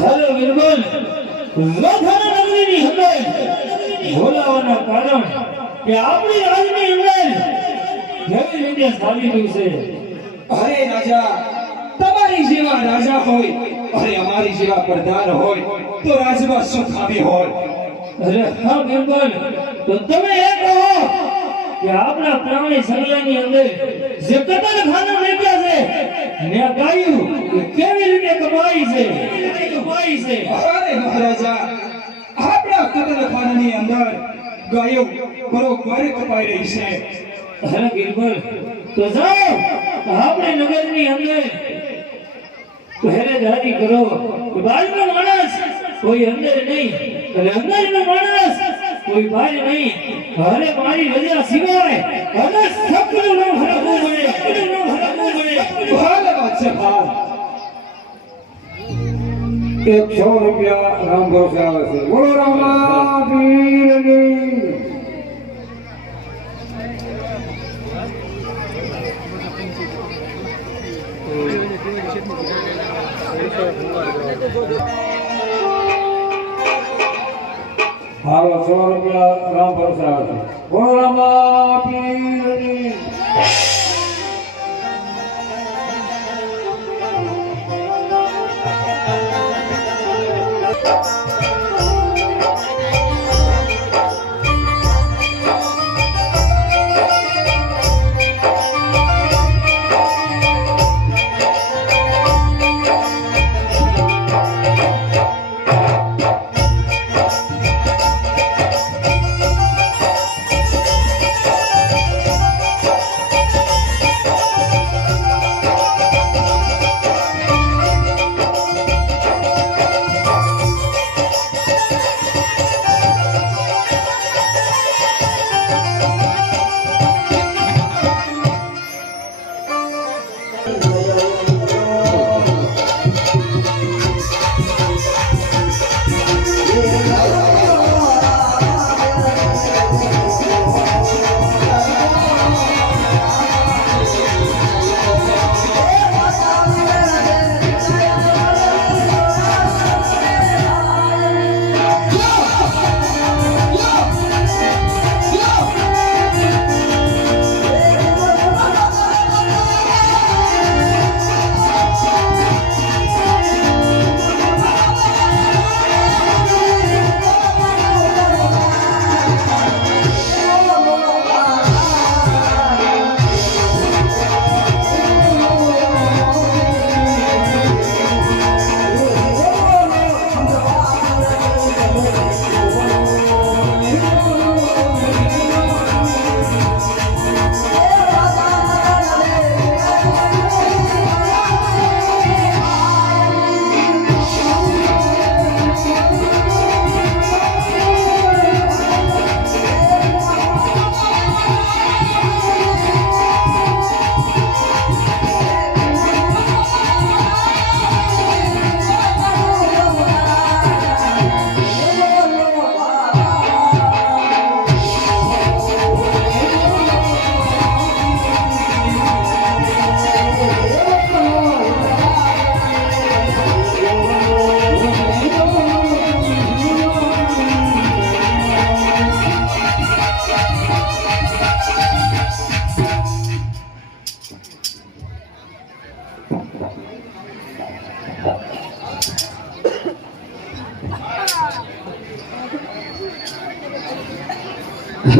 Hello Birbal લોથાના નગરીની અંદર બોલાવાના કારણ કે આપણી રાજની અંદર કેવી રીતે ચાલી રહ્યું છે। અરે રાજા, તમારી જેવા રાજા હોય અને અમારી જેવા પ્રધાન હોય તો રાજમાં સુખ આવી હોય। અરે હા બિરબલ, તો તમે એ કહો કે આપણા પ્રાણી સંગ્રહની અંદર જે કતલખાના મેક્યા છે ને ગાયું કેવી રીતે કમાઈ છે। અરે મહારાજા, આપણા કતલખાનાની અંદર ગાયો બરોબર કપાઈ રહી છે। અરે બિરબલ, તો જાઓ આપણે નગરની અંદર પહેરેદારી કરો કે બહારનો માણસ કોઈ અંદર નહીં અને અંદરનો માણસ કોઈ બહાર નહીં। અરે મારી રજા સિવાય અને સકલું ન હરવું પડે। ભાલે બાદશાહ ખાન, 100 રૂપિયા રામ ભરોસે આવે છે। બોલો રામા પીરની। હાલો 100 રૂપિયા રામ ભરોસે આવે છે। બોલો રામા પીરની।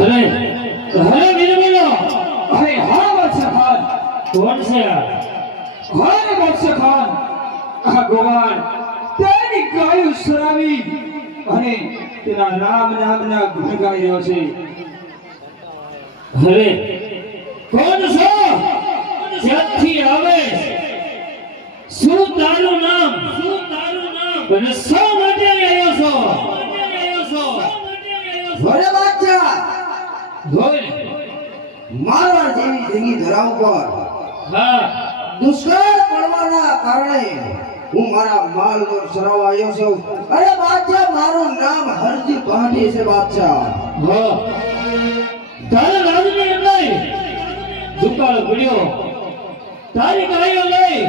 અરે અરે બિરબલ, અરે હા બાદશાહ ખાન। કોણ છે આ? અરે બાદશાહ ખાન, આ ગોવાળ તેની ગાયું સરાવી અને તેના રામ નામના ગુણ ગાઈ રહ્યો છે। અરે કોણ છો? ક્યાંથી આવે? શું તારું નામ? અને શા માટે આવ્યો છો? ભલે બાદશાહ, બોલ। મારવાડ જેવી જંગી ધરા ઉપર હા, દુષ્કાળ પડવાના કારણે હું મારા માલનો સરાવવા આવ્યો છું। અરે બાદશાહ, મારું નામ હરજી પાટી છે બાદશાહ। હા, તારા રાજની અંદર દુકાળ પડ્યો, તારી ગાયો લઈ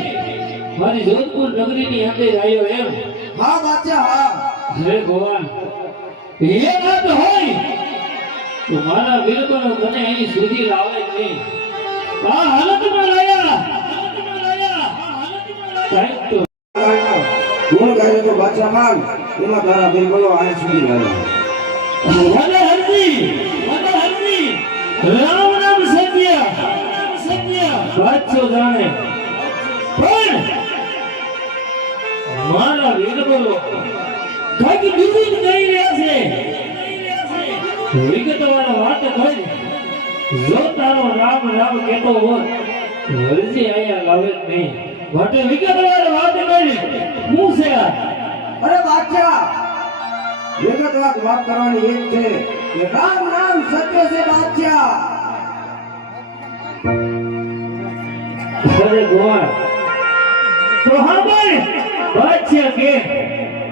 મારી જોધપુર નગરીની અંદર આવ્યો એમ? હા બાદશાહ હા. અરે ભગવાન, એ વાત હોય તો મારા વીરબનો તને અહીં સુધી લાવે જ નહીં. આ હાલતમાં લાયા, કાંઈક તો ગુણ ગાયો તો બાદશાહ માન એમાં તારા બિરબલો આ સુધી લાવ્યા. મને હરજી, રામ નામ સત્ય, બાદશાહ જાણે, પણ મારા વીરબલો કાંઈક બીજું જ કહી રહ્યા છે. વિગતવાર વાત કરી, જો તારો રામ રામ કહેતો હોત હરજી અહીંયા લાવે જ નહીં. માટે વિગતવાર વાત કરી, હું છે આ? અરે બાદશાહ વિગતવાર વાત કરવાની એક છે કે રામ નામ સત્ય છે બાદશાહ. અરે ભગવાન, તો હા ભાઈ, બાદશાહ કે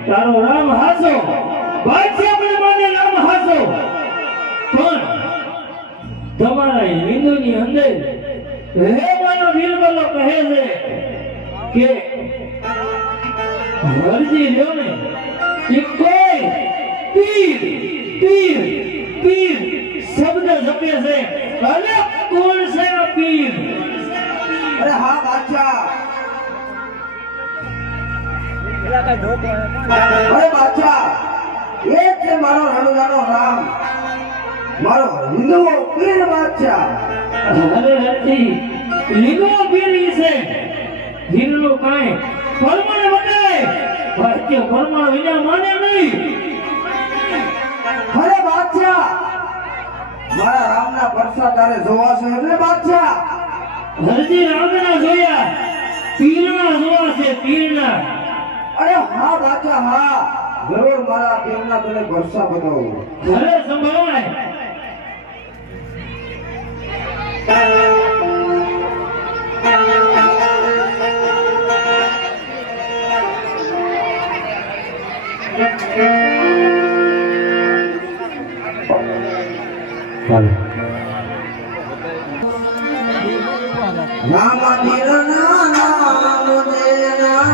તારો રામ હાસો, બાદશાહ પણ માને રામ હાસો, પણ તમારા હિન્દુની અંદર હે માનો વીરબલો કહે છે કે હરજી લ્યો ને એ કોઈ પીર પીર પીર શબ્દ જપે છે. અને કોણ છે આ પીર? અરે હા બાદશાહ. અરે બાદશાહ એ જ છે મારો રણુજાનો રામ, મારો હિન્દુઓ પીર બાદશાહ. અરે હરજી, લીલો પીર ઈ છે. હીરનો કાંઈ પરમાણ વટાય, ભાગ્ય પરમાણ વિના માને નહીં. અરે બાદશાહ મારા રામના પરસા તારે જોવા છે એટલે બાદશાહ. હરજી રામના જોયા, પીરના જોવા છે, પીરના. અરે હા બાદશાહ હા, જરૂર મારા પીરના તને પરસા બતાવું. ઘરે સંભળાય. નામ પીરના નામ દેના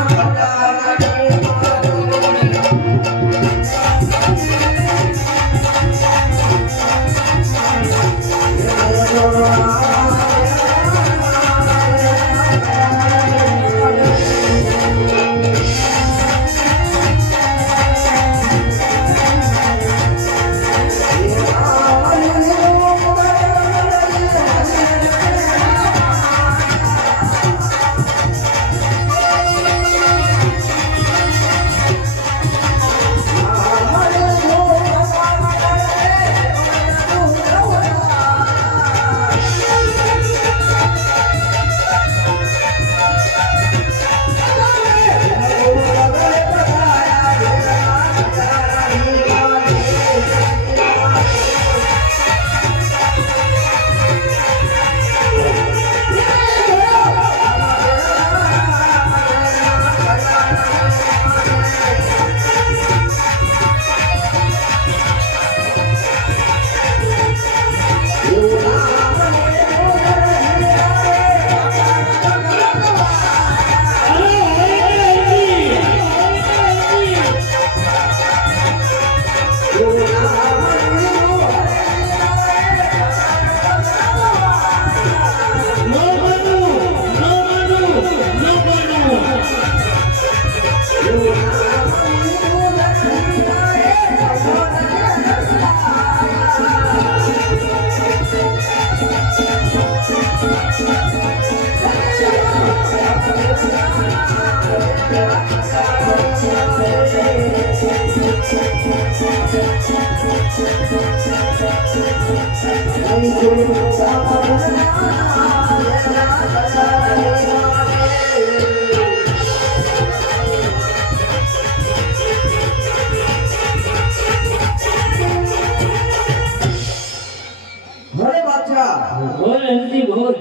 બોલ હરજી બોલ.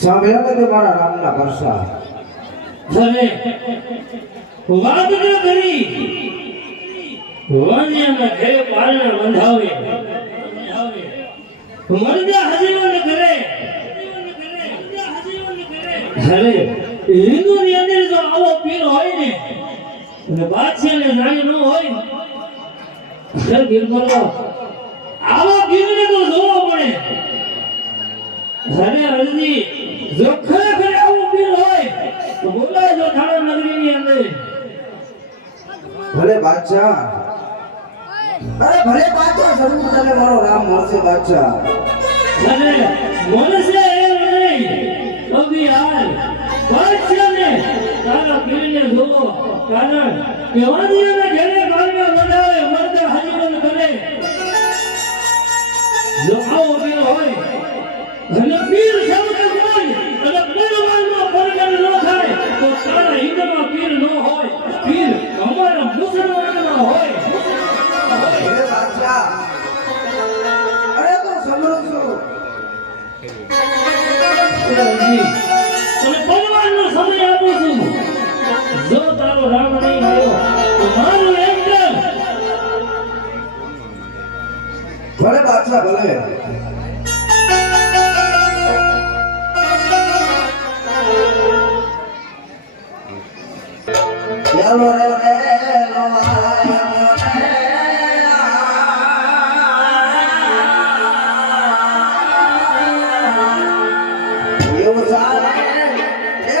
સાંભળ્યા કે મારા રામના પરસા? અરે વાત ન કરી, વાણિયાના ઘરે પારણા બંધાવે, મરદા હજીવન કરે. અરે હિન્દુની અંદર જો આવો પીર હોય ને અને બાદશાહને જાણી ન હોય સર બિલકુલ આવો પીરને તો જોવો પડે. અરે અરજી જો ખરેખર આવો પીર હોય તો બોલાવજો થાણા નગરીની અંદર. ભલે બાદશાહ, અરે ભલે બાદશાહ, જરૂર તને મારો રામ મળશે બાદશાહ. અને મનસે એમ નહીં અભી હાલ બાદશાહને તારા પીરને જોવો. કારણ કે વાદીઓના ઘરે બારમાં વધાવે મરદા હાજીવન કરે. જો આવો પીર હોય અને પીર શબ્દ હોય અને પરવારમાં પરગણ ન થાય તો તારા હિન્દમાં પીર ન હોય, પીર અમારા મુસલમાનમાં હોય. ભલે બાદશાહ, અરે તો સમજો છો. અને પરવારનો સમય આપું છું. જો તારો રામ નહીં આવ્યો તો મારું એમ કર. ભલે બાદશાહ, ભલે. ચાલો રે એવું ચાલે એ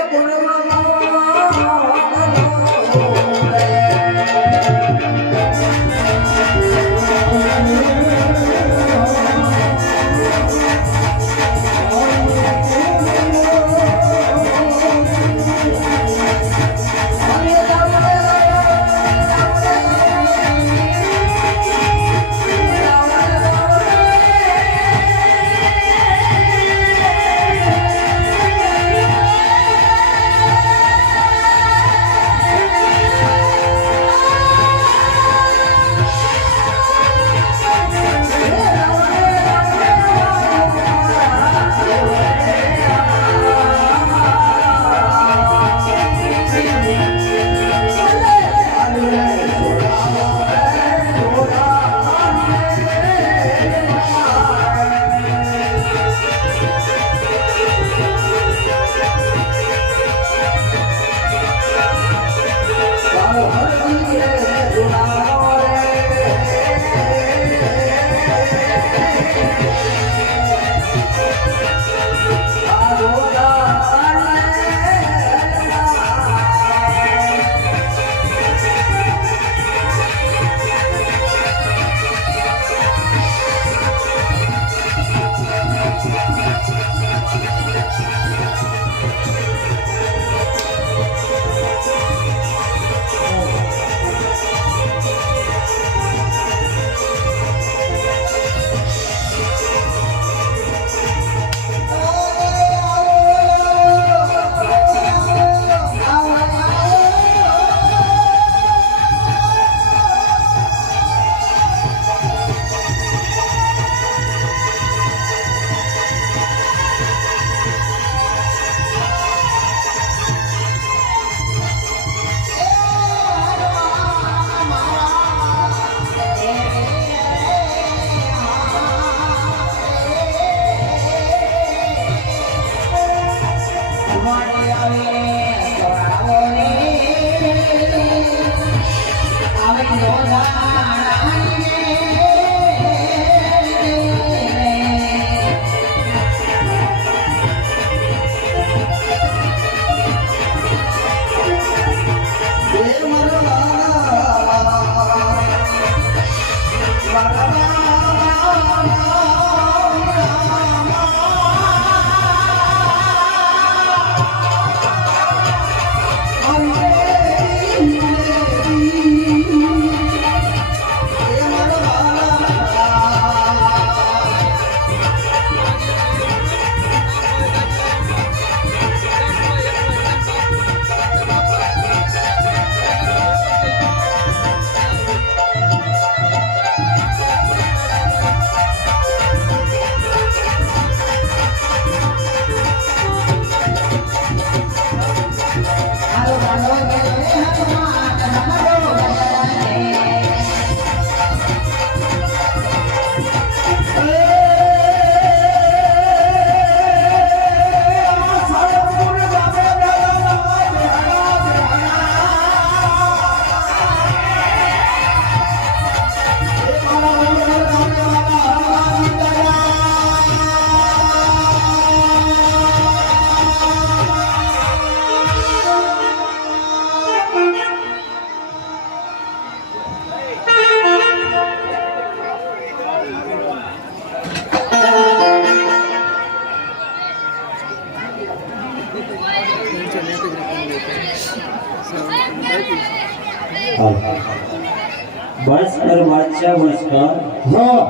बस कर बादशाह बस कर હા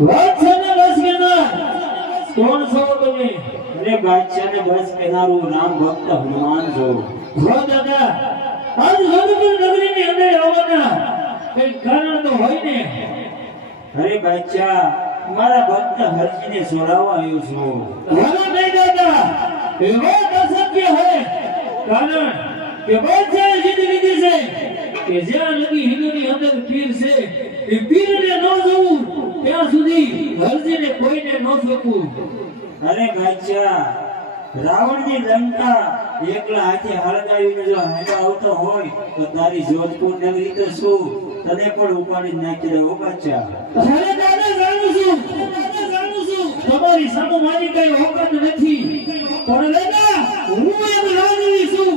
વાત છે ને બસ કે ના કોણ છો તમે अरे बादशाह ने बस कहनारू राम भक्त हनुमान जो હો દાદા આજ જોધપુર નગરીની અંદર આવવાના કઈ કારણ તો હોય ને अरे बादशाह मारा भक्त हरजी ने सोडावा आयो छो હાલો નહીં દાદા એ વાત અશક્ય હે કારણ કે બાદશાહે જીત લીધી છે કે જ્યાં લગી હિન્દુની અંદર પીર છે એ પીરને ન જોવું ત્યાં સુધી હરજીને કોઈને ન સોંપવું अरे बादशाह रावण ની લંકા એકલા હાથે હળગાવીને જો હેડો આવતો હોય તો તારી જોધપુર નગરી તો શું તને પણ ઉપાડી નાખી દે ઓ બાદશાહ અરે દાદા જાણું છું તમારી સામે મારી કઈ ઓકાત નથી પણ દાદા હું એક રાજવી છું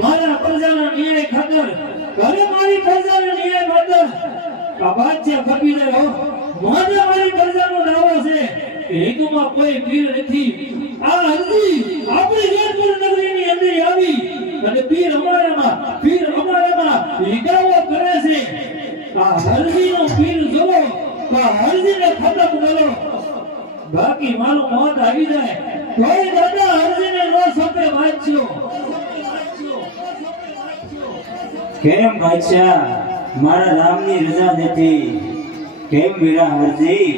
મારા પ્રજાના ન્યાય ખાતર ઘરે મારી પ્રજાના ન્યાય ખાતર આ બાદશાહ કબીરે મારે મારી પ્રજાનો દાવો છે કે હિન્દુમાં કોઈ પીર નથી આ હરજી આપણી જોધપુર નગરીની અંદર આવી અને પીર અમારામાં લીગાવો કરે છે આ હરજીનો પીર જોવો તો હરજીને ખતમ કરો બાકી મારું મોત આવી જાય તોય દાદા હરજીને ન સપે વાંચ્યો કેમ બાદશાહ મારા રામની રજા નથી કેમ વીરા હરજી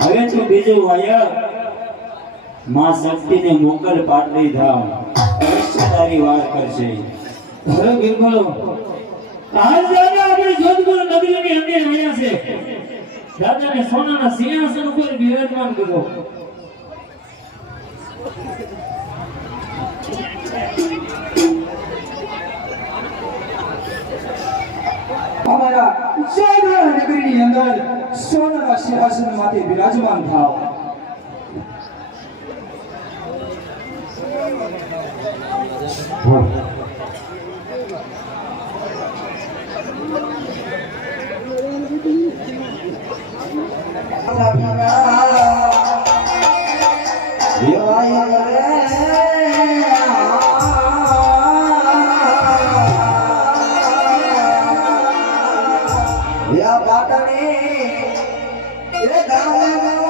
હવે તો બીજું વાયક માં શક્તિને મોકલ પાટલી ધામ અવશ્ય તારી વાર કરશે હવે બિલકુલ આજ દાદા આપણે જોધપુર નગરીની અંદર આવ્યા છે દાદાને સોનાના સિંહાસન ઉપર બિરાજમાન કરો અમારા સોના નગરીની અંદર સોનાના સિંહાસન માથે બિરાજમાન થાવ યા પાટણે એ ગામનો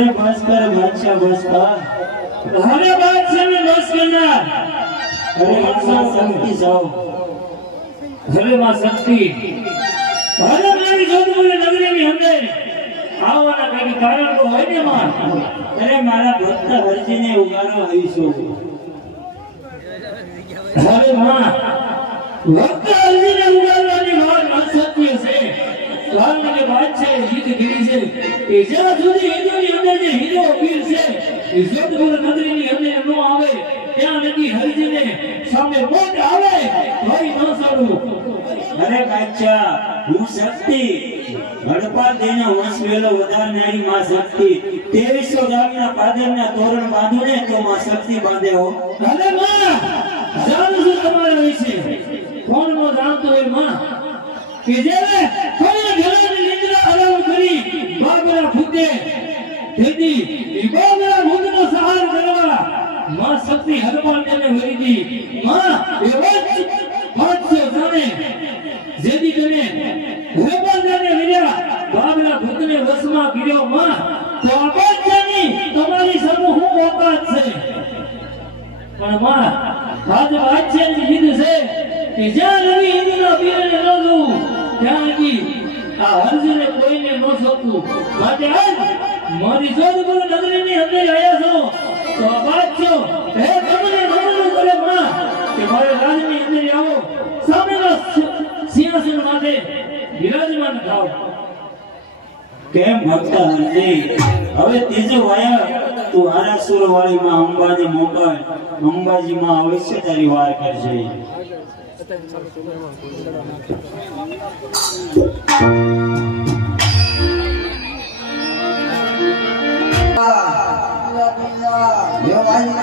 અરે બસ કર બાદશાહ બસ કર. હવે બાદશાહ ને બસ કરનાર. અરે માં શક્તિ જાઓ. હવે માં શક્તિ હવે મારી જોધપુર નગરીની અંદર આવવાના કઈ કારણ તો હોય ને માં. અરે મારા ભક્ત હરજીને ઉગારો આવીશું. હવે માં ભક્ત હરજીને ઉગારવાની વાત અસત્ય છે. કારણ કે બાદશાહે જીત કરી છે કે જ્યાં સુધી હિન્દુની અંદર જે હીરો પીર છે એ જોધપુર નગરીની અંદર ન આવે ત્યાં લગી હરજીને સામે મોટ આવે ભાઈ ન સારું. અરે બાદશાહ હું શક્તિ હડપા દેને વંશવેલો વધારનારી માં શક્તિ 2300 ગામના પાદરના તોરણ બાંધો ને તો માં શક્તિ બાંધે હો. અરે માં જાણું છું તમારા વિશે. કોણ નો જાણતો હોય માં કે જેને કોઈ ઘરની નિંદ્રા આરામ કરી બાબરા ફૂટે તેથી એ બાબરા ભૂતનો સહાર કરવા માં શક્તિ હનુમાન ને વરીદી માં એવો જ બાદશાહ જાણે જેદી કરીને હનુમાન ને વિર્યા બાબરા ભૂતને વશમાં કર્યો માં તો આ બાદશાહની તમારી સામે હું ઓકાત છે. પણ માં આજ બાદશાહની જીદ છે કે જ્યાં રવિ હિન્દુના પીરને ન જોવું ત્યાં લગી આ હરજીને કોઈને ન શકતું. માટે આજ મારી જોધપુર નગરીની અંદર આવ્યા છો તો આ બાદશાહ હે તમને નમ્ર કરે માં કે મારે રાજની અંદર આવો સામેના સિંહાસન માટે બિરાજમાન થાવ. કેમ ભક્ત હરજી હવે ત્રીજો વાયર તું આરાસુર વાળી માં અંબાજી મોકલ. અંબાજી માં અવશ્ય તારી વાર કરશે. Yeah.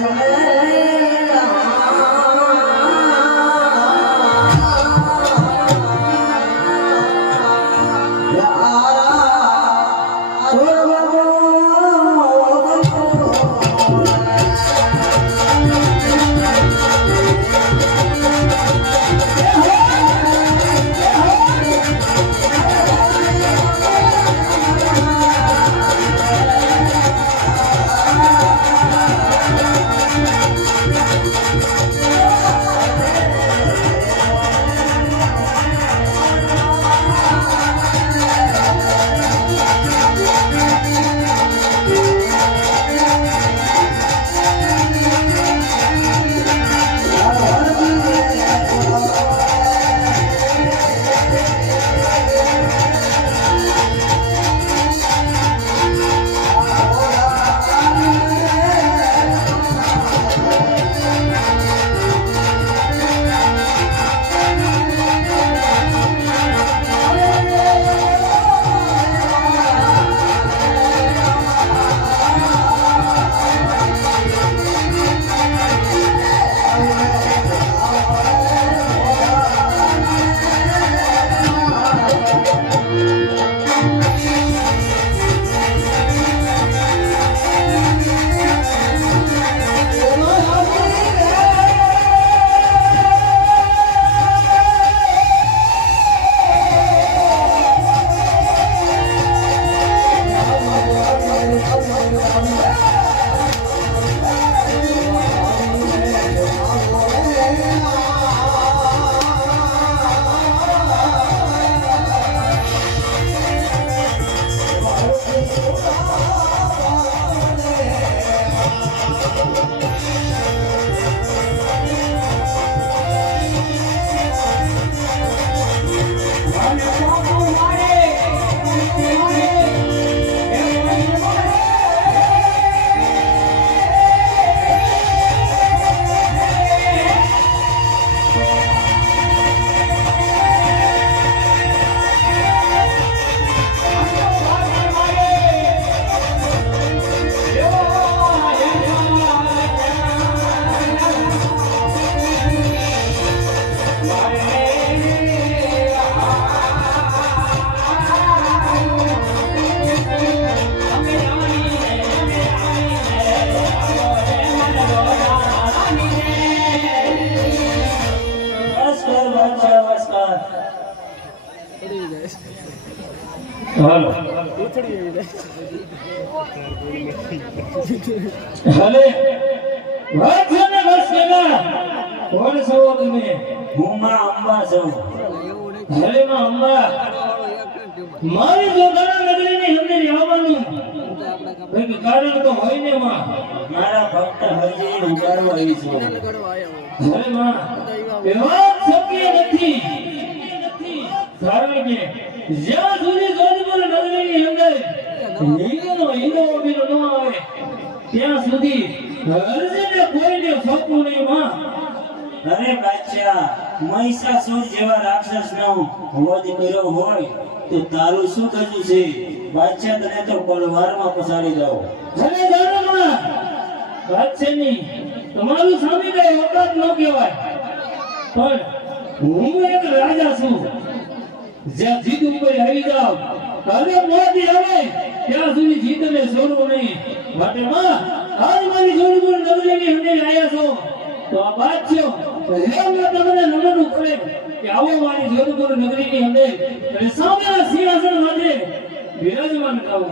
હાલો હાલે વાત છે ને બસ કેલા કોણ છો તમે? હું માં અંબા છું. હાલે માં અંબા મારી જોગાણા નગરીની અંદર આવવાનું કંઈક કારણ તો હોય ને માં. મારા ભક્ત હરજી ઉગાડવા આવી છું. અરે માં એવા શક્ય નથી કારણ કે જ્યાં સુધી જોધપુર નગરીની અંદર હિંદુનો અભિનો ન આવે ત્યાં સુધી હરજીને કોઈને સોંપવું નહીં માં. અરે બાદશાહ, મહિષાસુર જેવા રાક્ષસનો વધ કર્યો હોય તો તારું શું કજું છે? બાદશાહ તને તો પરવારમાં પસાડી દઉં. અરે દાદામાં વાત છે નહીં તમારું સામે કઈ વખત ન કહેવાય પણ હું એક રાજા છું જ્યાં જીત ઉપર આવી જાવ હવે મોદી આવે ત્યાં સુધી જીતને છોડવું નહીં માટે માં આજ મારી જોડપુર નગરીની અંદર આવ્યા છો તો આ વાત છે એમને તમને નમન કરે કે આવો મારી જોધપુર નગરીની અંદર અને સામેના સિંહાસન માટે બિરાજમાન થાઓ.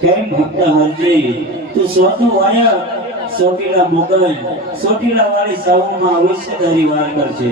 કેમ ભક્ત હરજી, તું સોતું વાયક, સોટીલા મોગલ, સોટીલા વાળી સાહુમાં અવશ્ય તારી વાર કરશે.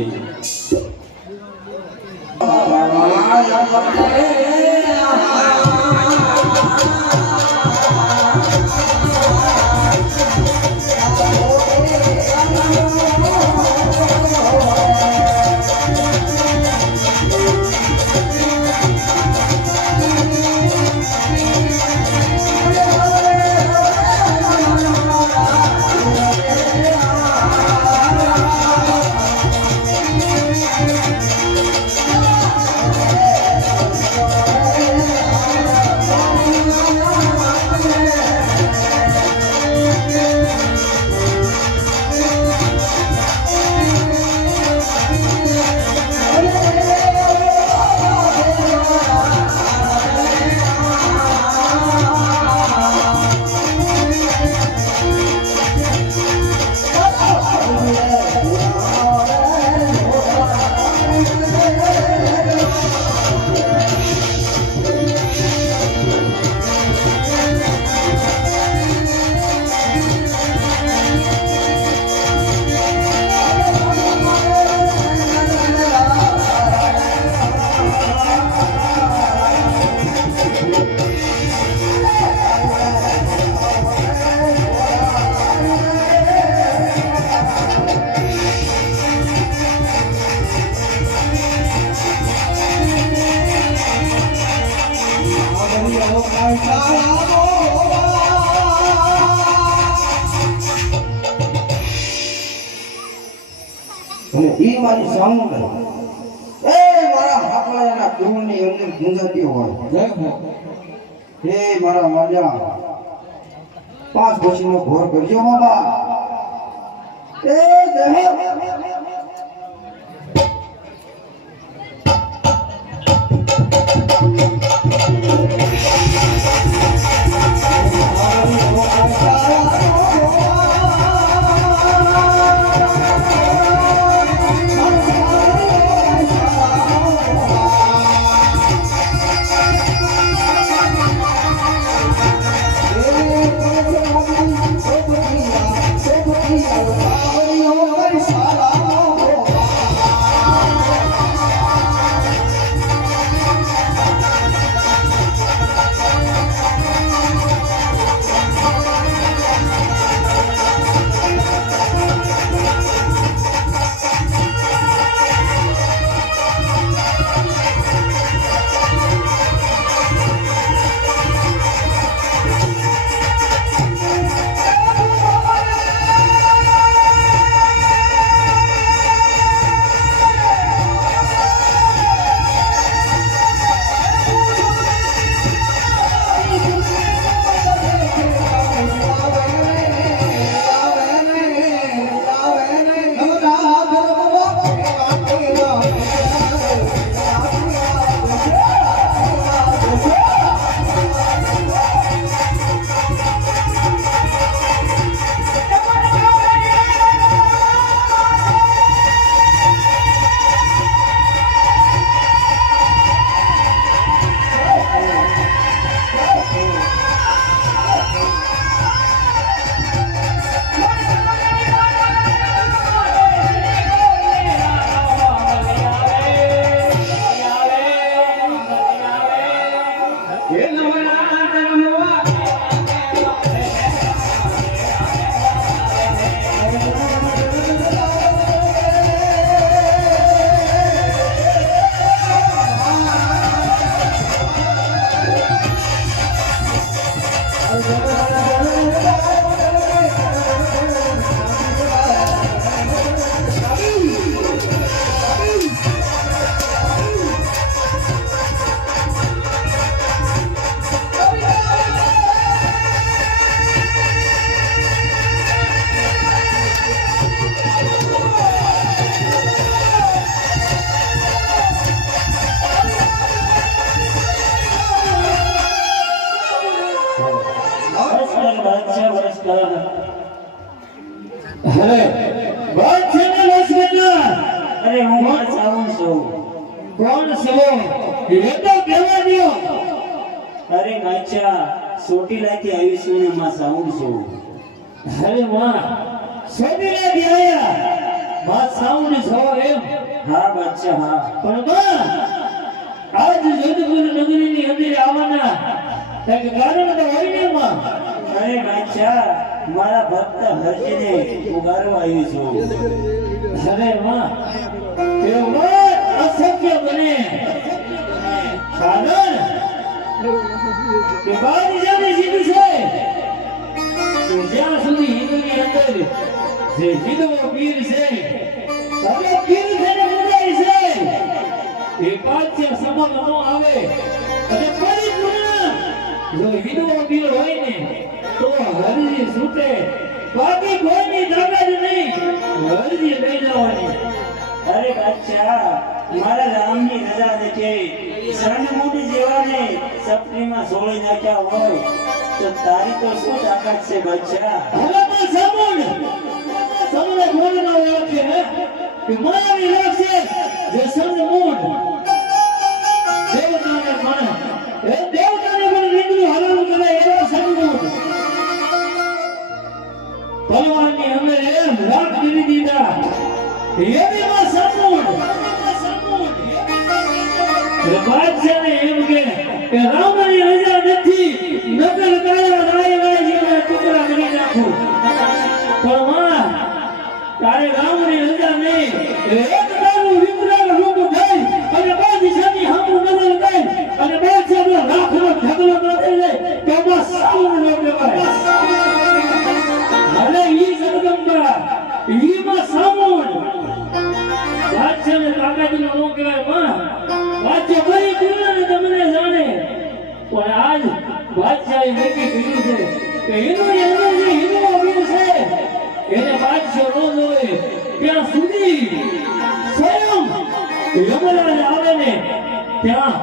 અને ઈ મારી સામુ એ મારા હાકલાના કુળની અંદર ગુંજાતી હોય હે મારા માજા 5 પછીનો ઘોર કરજો બાબા એ જય Salam માં સાવણ છું. કોણ છો એ તો કહેવા દ્યો. અરે બાદશાહ ચોટીલાથી આવી છું ને માં સાવણ છું. અરે માં સોદીલાથી આયા માં સાઉન્ડ છો એમ. હા બાદશાહ હા. પણ માં આજ જોધપુર નગરીની અંદર આવવાના કંઈક કારણ તો હોય ને માં. અરે બાદશાહ મારા ભક્ત હરજીને ઉગારવા આવી છું. અરે માં એ વાત અશક્ય બને. કારણ કે બારી જાને જીતું છે કે જ્યાં સુધી હિન્દુની અંદર જે હિન્દુઓ પીર છે હવે પીર થઈને મુજાય છે એ પાછળ સમજ ન આવે અને પરિપૂર્ણ જો હિન્દુઓ પીર હોય ને તો હરજી છૂટે બાકી કોઈની તાકાત નહીં. હરજી લઈ જવાની. અરે બાદશાહ મારા રામની રજા નથી. સણ મોટી જેવાને સપનીમાં સોળી નાખ્યા હોય તો તારી તો શું તાકાત છે બાદશાહ. હવે પણ સાંભળ. તમને મોડનો વાત છે કે માનવી લોક છે જે સંમૂઢ દેવતાને માને એ દેવતાને પણ નીકળું હરણ કરે એવો સંમૂઢ ભગવાનની અંદર એમ રાખ કરી દીધા એવી માં સંમૂઢ બાદશાહને એમ કે રામની રજા નથી નકર કાળા રાય જેવા ટુકડા કરી નાખું. પણ માં તારે રામની રજા નહીં. એક તારું વિકરાળ રૂપ થઈ અને બાદશાહની સામું નજર થઈ અને બાદશાહનો લાખનો ઢગલો ન થઈ જાય તો બસ સાઉન્ડ ન કહેવાય. હવે ઈ જગદંબા ઈ માં સામું બાદશાહને તાકાતનો ન કહેવાય. માં બાદશાહ પરિપૂર્ણ ને તમને જાણે પણ આજ બાદશાહે નક્કી કર્યું છે કે હિન્દુની અંદર જે હિન્દુઓ વીર છે એને બાદશાહ ન જોવે ત્યાં સુધી સ્વયં યમરાજ આવે ને ત્યાં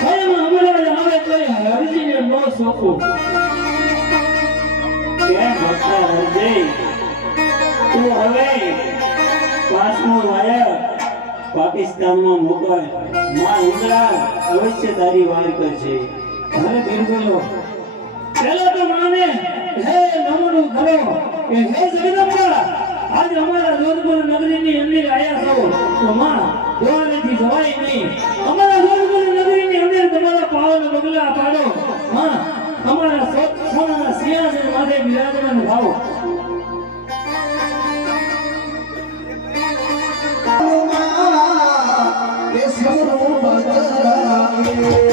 સ્વયં યમરાજ આવે તો હરજીને ન સોંપો. કેમ ભક્ત હરજી તું હવે પાંચમો વાયર પાકિસ્તાનમાં મોકલ. માં ઇમરાન અવશ્ય તારી વાર કરશે. અરે બિલકુલ પેલો તો માને હે નમનું કરો કે હે જગદંબા આજ અમારા જોધપુર નગરીની અંદર આયા છો તો માં દ્વારેથી જવાય નહીં. અમારા જોધપુર નગરીની અંદર તમારા પાવન પગલા પાડો. માં અમારા સોનાના સિંહાસન માથે બિરાજમાન થાઓ. એ સૌનું બદલાવે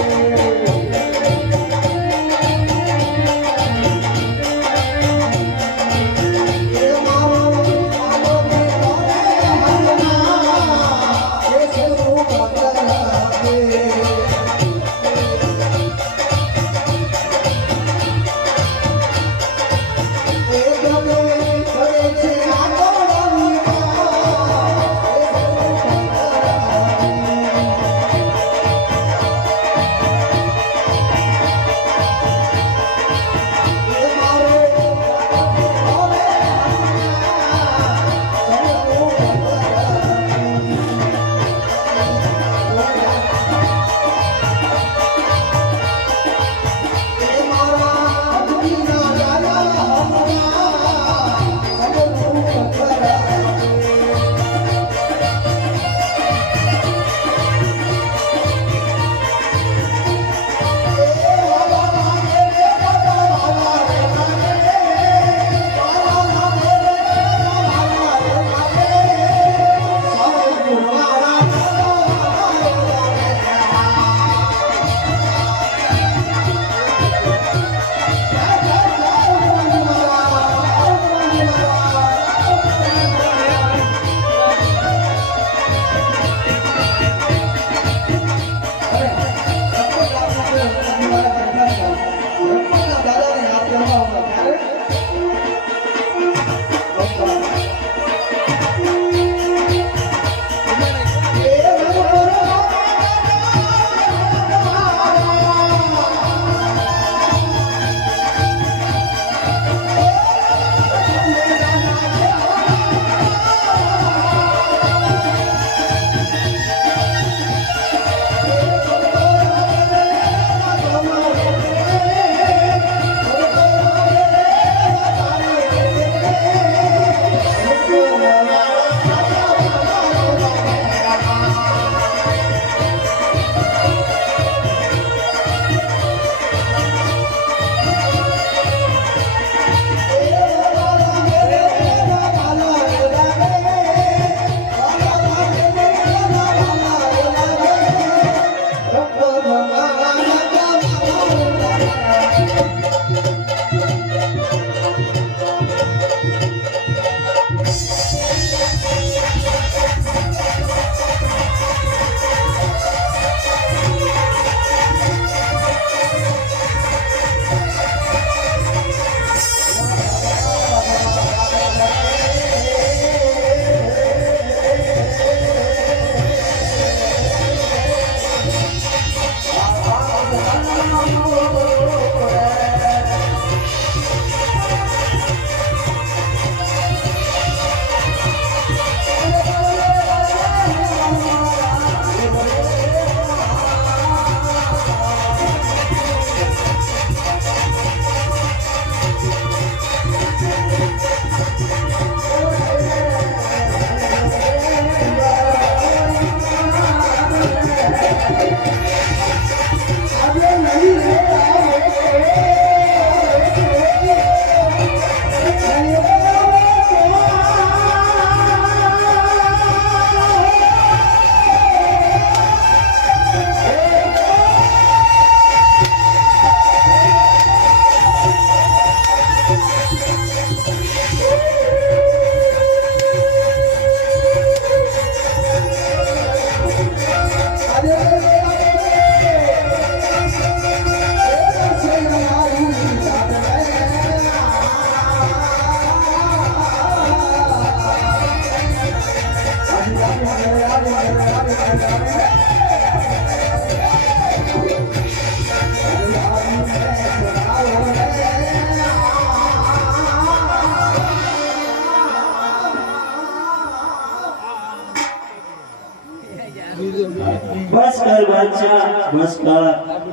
બસ કર બાદશાહ, બસ કર.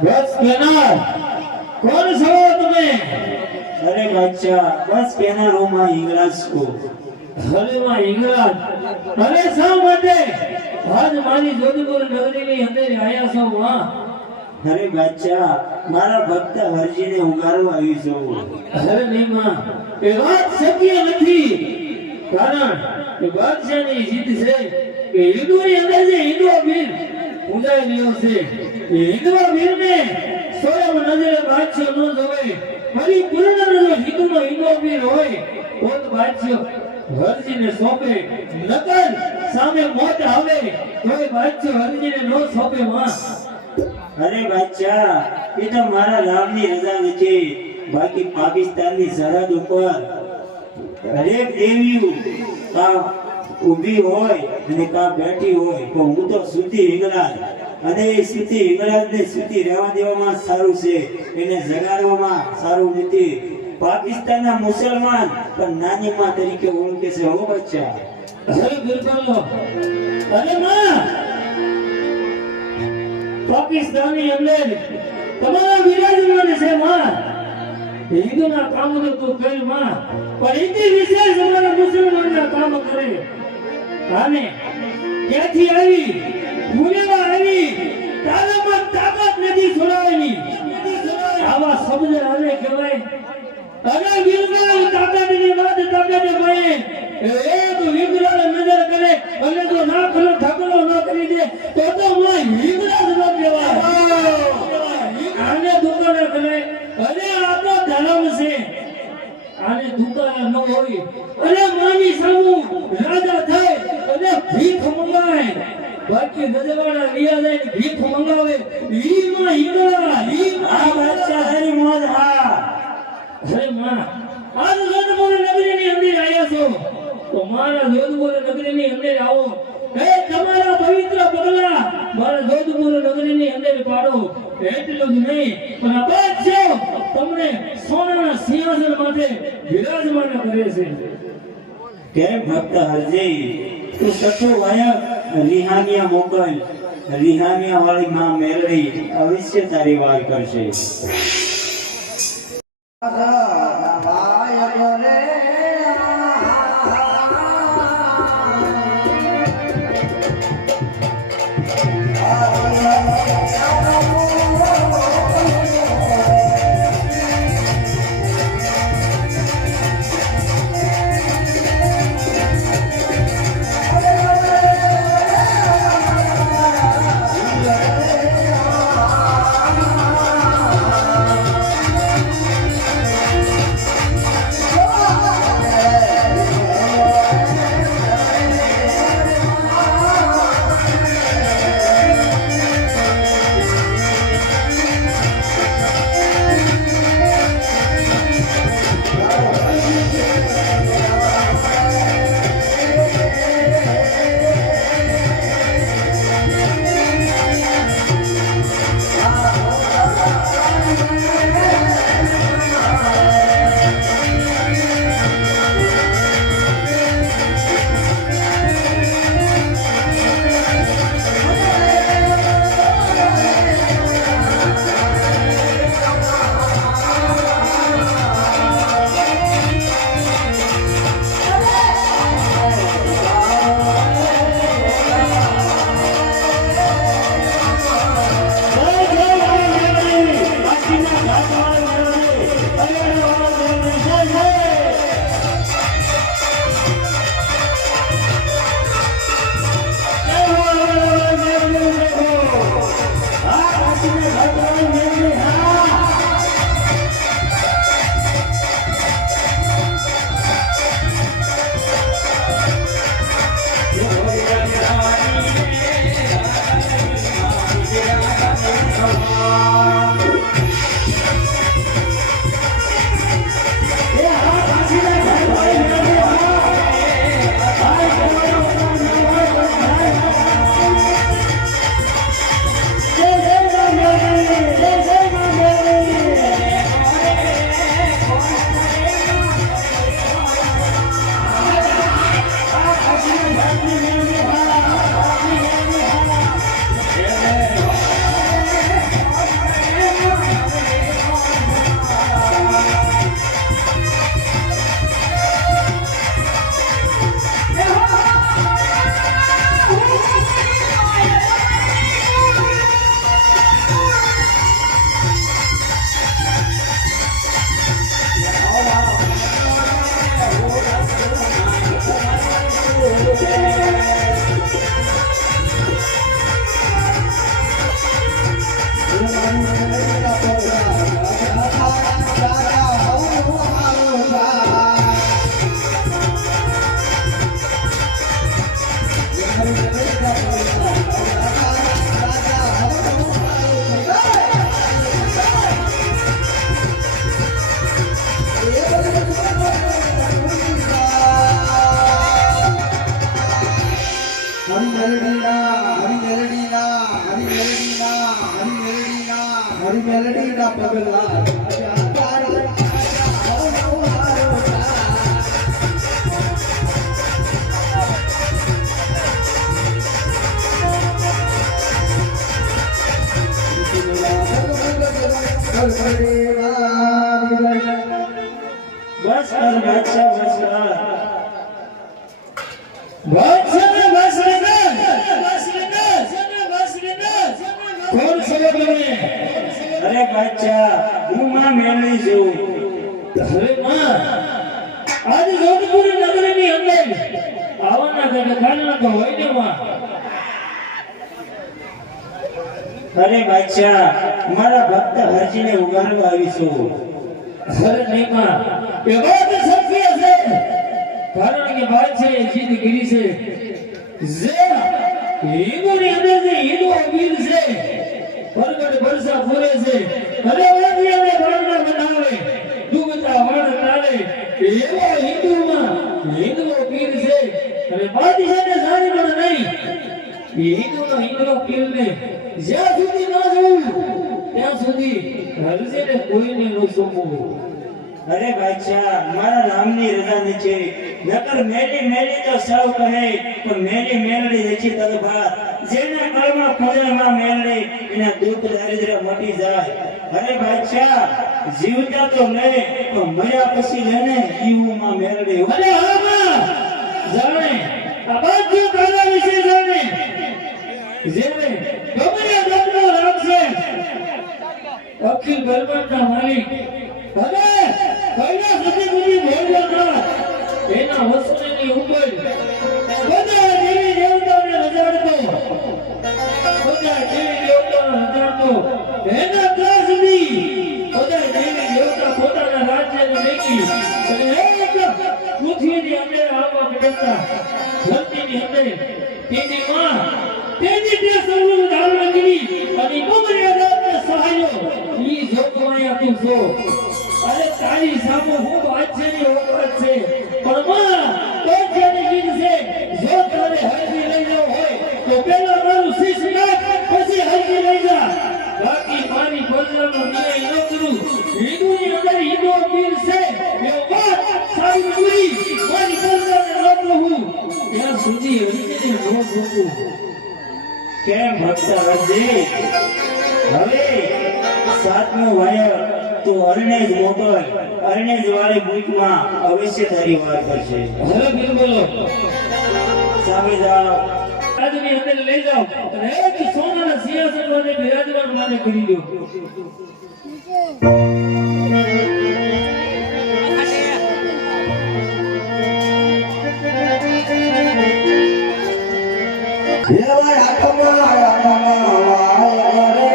બસ કહેનાર કોણ છો તમે? અરે બાદશાહ, બસ કેનારોમાં હિંગળાજ છું. હરેમાં ઇંગ્રાજ અરે શા માટે આજ મારી જોધપુર નગરીની અંદર આયા છો માં? અરે બાદશાહ, મારા ભક્ત હરજીને ઉગારવા આવી છું. અરે નહીં માં, એ વાત શક્ય નથી. કારણ કે બાદશાહની જીત છે કે હિન્દુની અંદર જે હિન્દુ વીર પૂજાઈ રહ્યો છે એ હિન્દુ વીરને સ્વયં નજરે બાદશાહ ન જોવે. પરિપૂર્ણ જો હિન્દુનો હિન્દુ વીર હોય તો બાદશાહ હરજીને સોંપે. નકર સામે મોત આવે તોય બાદશાહ હરજીને ન સોંપે માં. અરે બાદશાહ, એ તો મારા રામની રજા નથી. બાકી પાકિસ્તાનની સરહદ ઉપર હરેક દેવીઓ કાં ઊભી હોય અને કાં બેઠી હોય તો હું તો સુતી હિંગળાજ. અને એ સુતી હિંગળાજને સુતી રહેવા દેવામાં સારું છે, એને જગાડવામાં સારું નથી. પાકિસ્તાનના મુસલમાન પણ નાની માં તરીકે ઓળખે છે. હો બાદશાહ. અરે બિલકુલ. અરે માં, પાકિસ્તાનની અંદર તમારા વિરાજમાન છે માં. હિન્દુના કામ તો તું કરી માં, પણ હિન્દી વિશેષ અમારા મુસલમાનના કામ કરે. અને ક્યાંથી આવી, ભૂલેવા આવી, તારામાં તાકાત નથી છોડાવેલી. આવા શબ્દ આને કહેવાય. અરે વીરલાલ, તાકાતની વાત તાકાતે ભાઈ. એક વીરલાલ નજર કરે અને જો નાખનો ઠકલો ન કરી દે તો માં વીરલાલ ન કહેવાય. આને દુકાને કરે અને આપણો ધર્મ છે. આને દુકાને ન હોય અને માની સામું રાજા થાય અને ભીખ મંગાવે. બાકી ગજવાડા વિયા જાય ભીખ મંગાવે. ઈ માં હિંગળા, ઈ આ બાદશાહ તારી મોજ. હા, અરે માં, આજ જોધપુર નગરીની અંદર આવ્યા છો તો મારા જોધપુર નગરીની અંદર આવો. એ તમારા પવિત્ર પગલા મારા જોધપુર નગરીની અંદર પાડો. એટલું જ નહીં પણ આ બાદશાહ તમને સોનાના સિંહાસન માટે વિરાજમાન કરે છે. કેમ ભક્ત હરજી, તું સચો વાયક રિહાનિયા મોકલ. રિહાનિયા વાળી માં મેળવી અવશ્ય તારી વાર કરશે. મારી મેલડી ના પગલા બસ કર બાદશાહ બસ કર કોણ છે તમે? અરે બાદશાહ હું માં મેળવી છું. અરે માં, આજ જોધપુર નગરની અંદર આવવાના ખાના તો હોય ને માં. અરે બાદશાહ મારા ભક્ત હરજીને ઉગાડવા આવી છું. અરે નહીં માં, એ વાત સત્ય છે. કારણ કે વાત છે જીત ગીરી છે. જે હિન્દુની અંદર જે હિન્દુ વીર છે, પ્રગટ વર્ષા ફરે છે, અને વાદિયાને વાળના બનાવે, ડૂબતા વાળ તારે, એવા હિન્દુમાં હિન્દુ પીર છે. અને બાદશાહને સારી પણ નહીં, એ હિન્દુ પીરને જ્યાં સુધી ના જોવું ત્યાં સુધી હરજીને કોઈને ન સોંપવું. અરે બાદશાહ મારા નામની રજા નીચે નકર મેલી મેલી તો સૌ કહે પણ મેલી મેલડી નથી તલભાર. જેના કળમાં પૂજામાં મેલડી એના દુઃખ દારિદ્ર્ય મટી જાય. અરે બાદશાહ જીવતા તો લે પણ મર્યા પછી લેને ઈવું માં મેલડી. અને આમાં જાણે આ બધું તારા વિશે જાણે જેને ગમે દમનો રાખશે અખિલ બ્રહ્માંડના માલિક અને કૈલાસ અધિપતિ ભોળાનાથ એના વસુની ઉપર બધા દેવી દેવતાઓને રજાડતો, બધા દેવી દેવતાઓને રજાડતો એના ત્યાં સુધી બધા દેવી દેવતા પોતાના રાજ્યને મેકી અને એક પૃથ્વીની અંદર આવવા માંડતા. ધરતીની અંદર તેની માં તેની તે સર્વ ધારણ કરી અને બમર્યાદાને સહાયો ઈ જોગવાયા તું છો. અરે તારી સામે હું બાદશાહની ઓકાત છે પણ માં બાદશાહની જીત છે. જો તારે હરજી લઈ જવું હોય તો પહેલા મારું શીશ નાખ, પછી હરજી લઈ જા. બાકી મારી પ્રજાનો ન્યાય ન કરું. હિન્દુની અંદર હિન્દુ પીર છે એવો વાત સારી પૂરી મારી પ્રજાને ન કહું ત્યાં સુધી હરજીને ન જોવું. કેમ ભક્ત હરજી હવે સાતમો વાયર તો અરણેજ મોકલ. અરણેજ વાળી બુકમાં અવશ્ય તારી વાત કરશે. હવે બિલકુલ સામે જાઓ. રાજની અંદર લઈ જાઓ અને એક સોનાના સિંહાસન માટે બિરાજમાન મને કરી દો. હે ભાઈ આત્મા આત્મા રે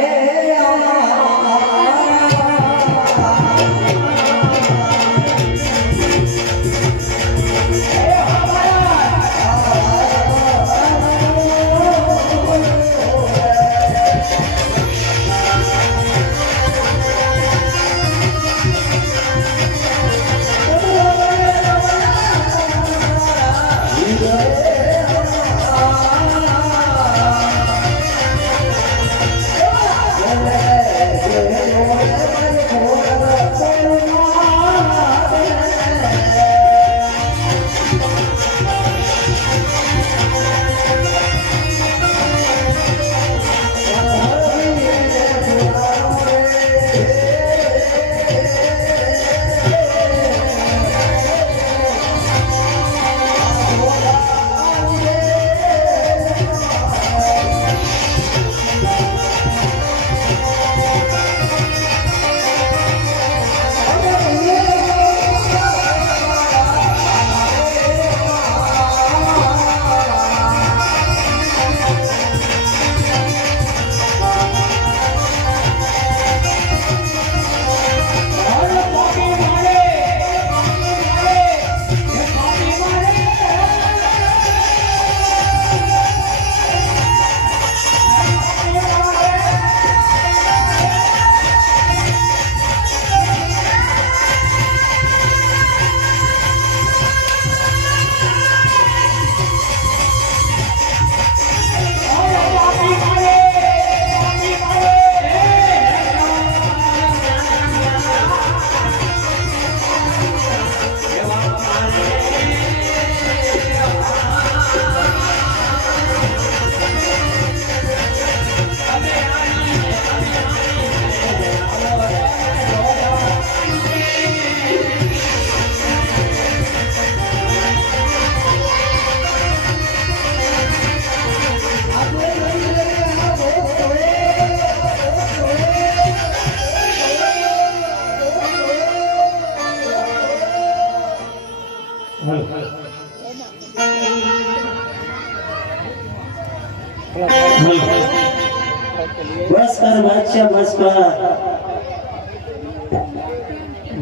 બસ કર બાદશાહ બસ કર.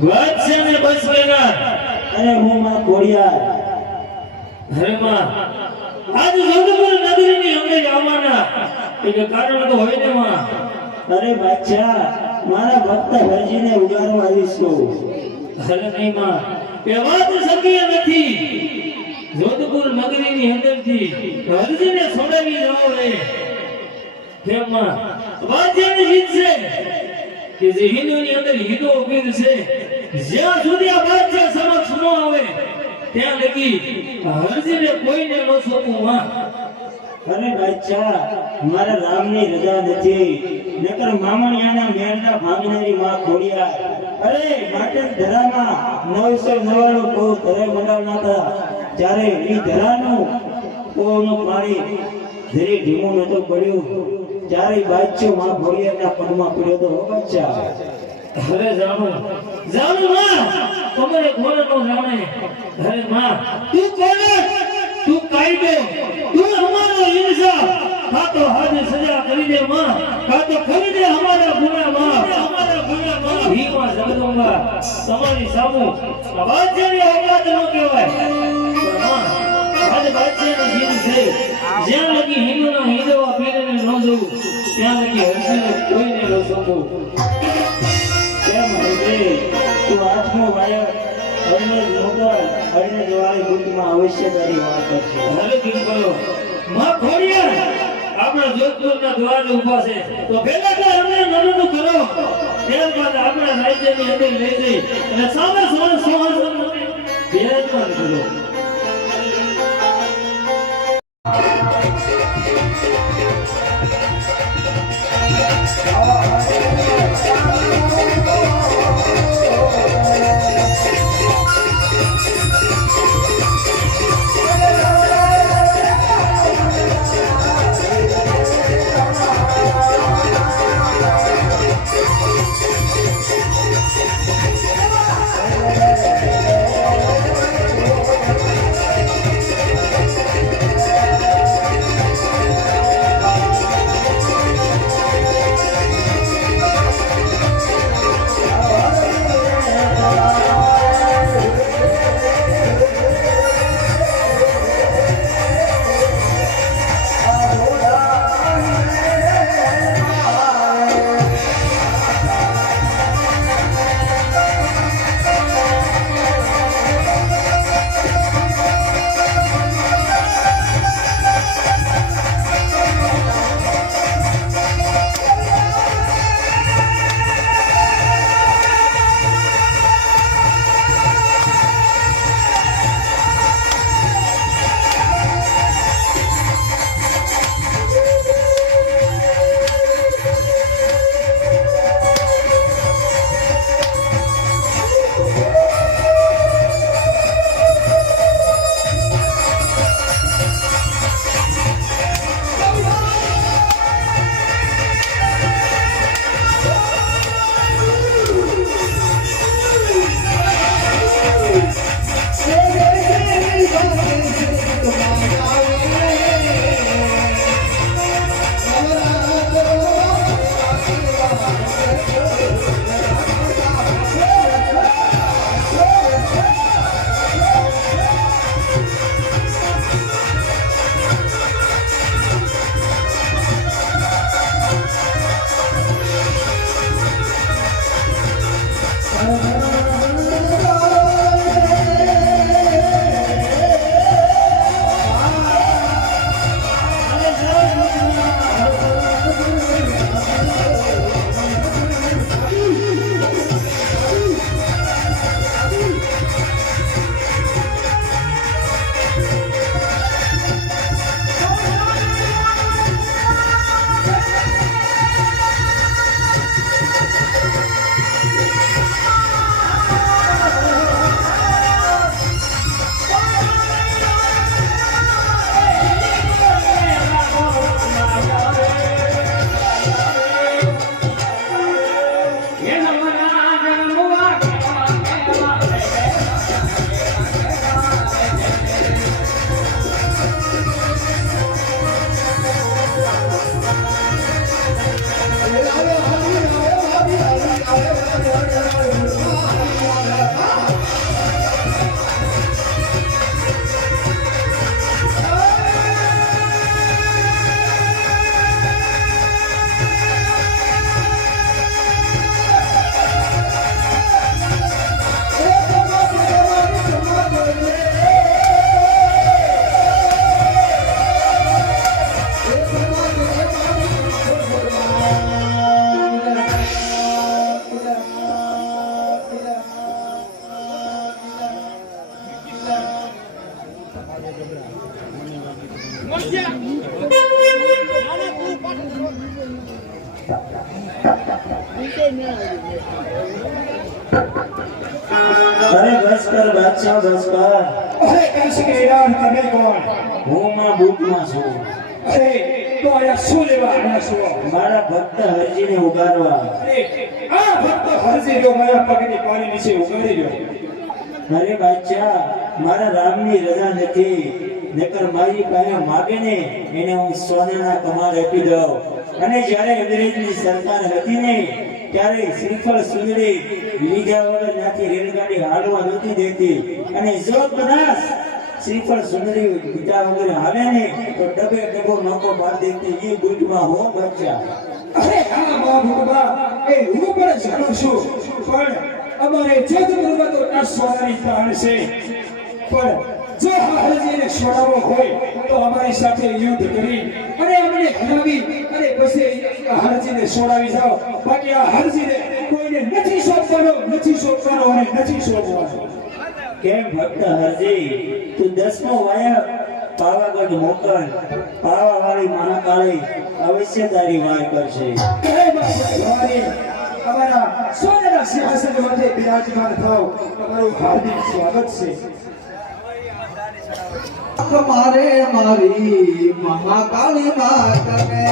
બાદશાહ ને બસ કરના. અરે હું માં ખોડિયાર. અરે માં આજ જોધપુર નગરીની અંદર આવવાના એટલે કારણ તો હોય ને માં. અરે બાદશાહ મારા ભક્ત હરજીને ઉગારવા આવીશું. અરે નહીં માં એ વાત શક્ય નથી. જોધપુર નગરીની અંદરથી હરજીને છોડાવી જાઓ રે. કેમ માં બાદશાહની જીત છે કે જે હિન્દુની અંદર હિન્દુ ઉભી છે. જ્યાં સુધી આ બાદશાહ સમક્ષ ન આવે ત્યાં લગી હરજીને કોઈને ન સોંપું માં. અરે બાદશાહ મારા રામની રજા નથી. નકર મામણિયાના મેળના ભાંગનારી માં ખોડિયાર. અરે માટેલ ધરામાં 999 કો ધરે મંડાવનાતા ત્યારે ઈ ધરાનું કોનું પાણી ધીરે ધીમું નતું પડ્યું ત્યારે બાદશાહ માં ખોડિયારના પગમાં પડ્યો તો હો બાદશાહ. અરે જાણું માં તમારે કોને નો જાણે. અરે માં તું કોને તું કાયદો તું અમારો ઇન્સાફ કાતો હાજે સજા કરી દે માં કાતો કરી દે અમારા ગુના માં હી માં જગદંબા તમારી સામુ આ બાદશાહની औकात નો કહેવાય. પણ માં આજે બાદશાહની જીત છે. જ્યાં લગી હિન્દુના હિન્દુવા પીરને ન જોઉં ત્યાં લગી હરજીને કોઈને ન સોંપું. કેમ હરજે તું આઠમો વાયર હરને મોગલ હરને દિવાળી ગુટમાં અવશ્ય તારી વાત કરશે. અરે દીકરો માં ખોડિયાર આપણા જોધપુરના દ્વારે ઊભા છે તો પહેલા તો અમને મદદ કરો. ત્યારબાદ આપણા રાજ્યની અંદર લઈ જઈ અને સામે સિંહાસન બિરાજમાન કરો. અરે બસ કર બાદશાહ બસ કર. અરે કંસકે ઈરાન તમે કોણ? હું માં બુટમાં છું. અરે તો આયા શું લેવા આવ્યા છો? મારા ભક્ત હરજીને ઉગારવા. અરે આ ભક્ત હરજી રહ્યો મારા પગની પાણી નીચે ઉગાડી રહ્યો. અરે બાદશાહ મારા રામની રજા નથી. નકર મારી પાસે માગે ને એને હું સોનાના કમાર આપી દઉં. અને જ્યારે અંગ્રેજની સરકાર હતી ને ત્યારે શ્રીફળ સુંદરી લીધા વગર ત્યાંથી રેલગાડી હાલવા નહોતી દેતી. અને જો કદાચ શ્રીફળ સુંદરી લીધા વગર હાલે ને તો ડબે ડબો નોકો મારી દેતી. એ બુટમાં હો બાદશાહ. અરે હા મા ભૂતબા એ હું પણ જાણું છું, પણ અમારે જોધપુરમાં તો આ સોનાની તાણ છે. પણ જો આ હરજીને છોડાવવો હોય તો અમારી સાથે યુદ્ધ કરી અને અમને હરાવી અને પછી આ હરજીને છોડાવી જાઓ. બાકી આ હરજીને કોઈને નથી સોંપવાનો અને નથી સોંપવાનો. કેમ ભક્ત હરજી તું 10મો વાયક પાવાગઢ મોકલ. પાવાવાળી મહાકાળી અવશ્ય તારી વાર કરશે. હે માતા ભવાની, અમારા સોનાના સિંહાસન માથે બિરાજમાન થાઓ. તમારું હાર્દિક સ્વાગત છે. મારે મારી મહાકાળી માત ને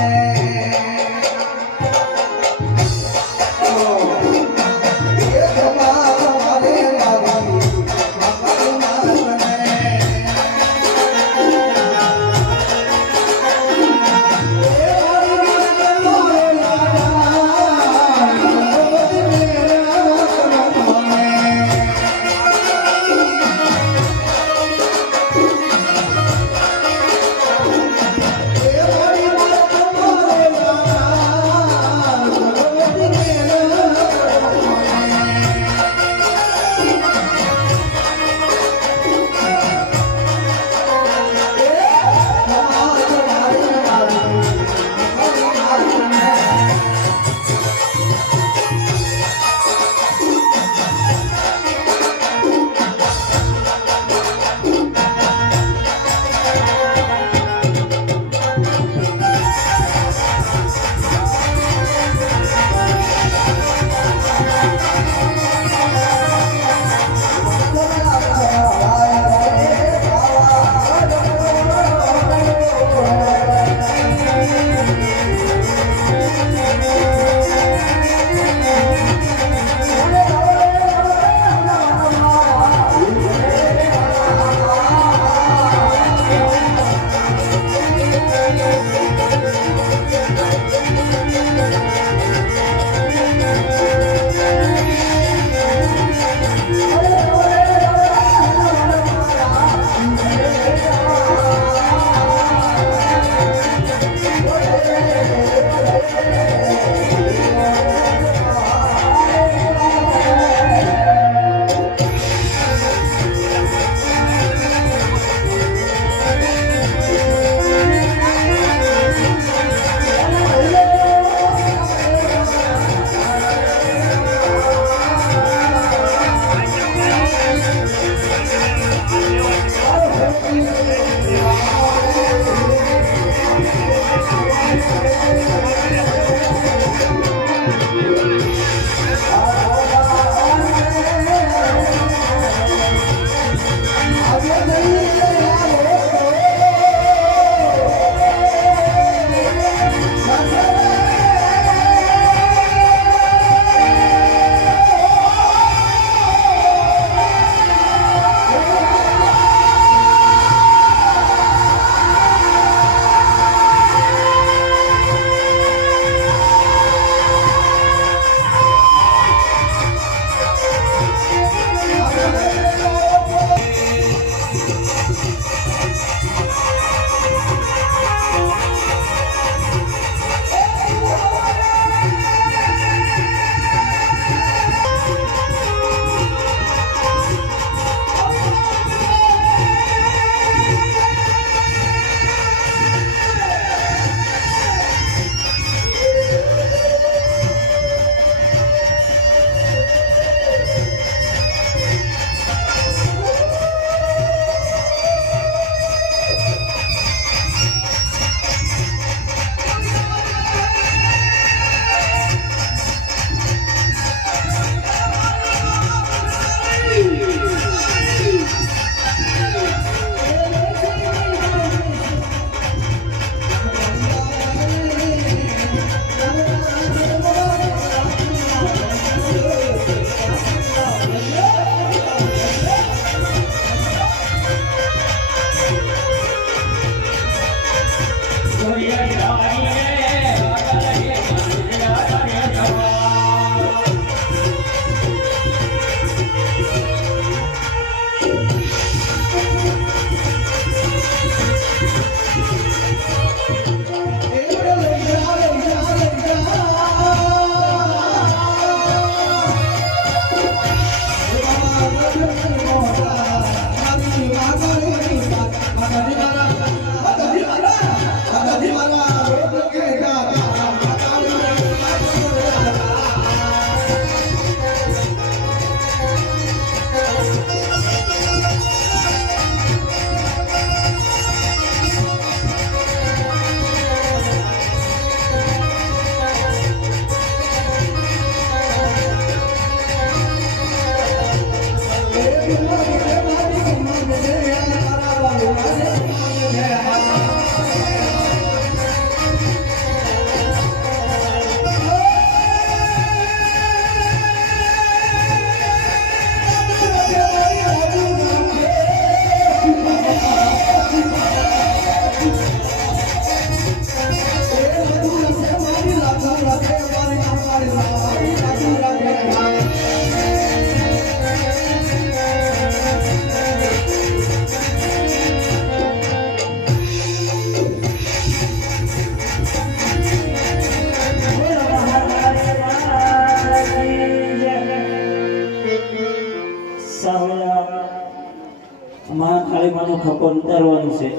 સોનાનું ખપર ઉતારવાનું છે.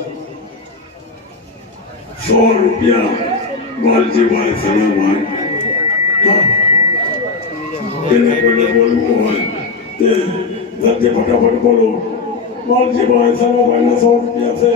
100 રૂપિયા વાલજીભાઈ સલાભાઈ તેને કોઈને બોલવું હોય તે જલ્દી ફટાફટ બોલો. વાલજીભાઈ સલાભાઈને 100 રૂપિયા છે.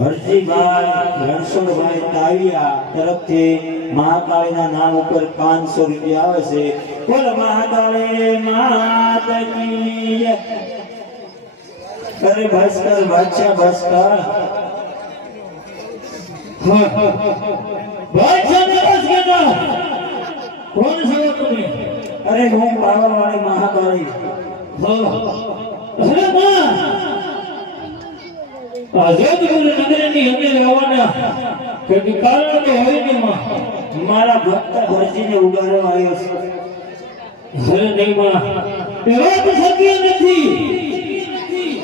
હરજીભાઈ રણછોડભાઈ તાવિયા તરફથી મહાકાળીના નામ ઉપર 500 રૂપિયા આવે છે. બોલ મહાકાળી માતા કી જય. અરે બસ કર બાદશાહ બસ કર. બાદશાહ ને બસ કહેતા કોણ છો તમે? અરે હું પાવાવાળી મહાકાળી. અરે માં આઝાદપુર નગરની અંદર આવવાના કોઈ કારણ તો હોય ને માં. મારા ભક્ત હરજીને ઉગારવા આવ્યો છું. અરે નહીં માં, એ વાત શક્ય નથી.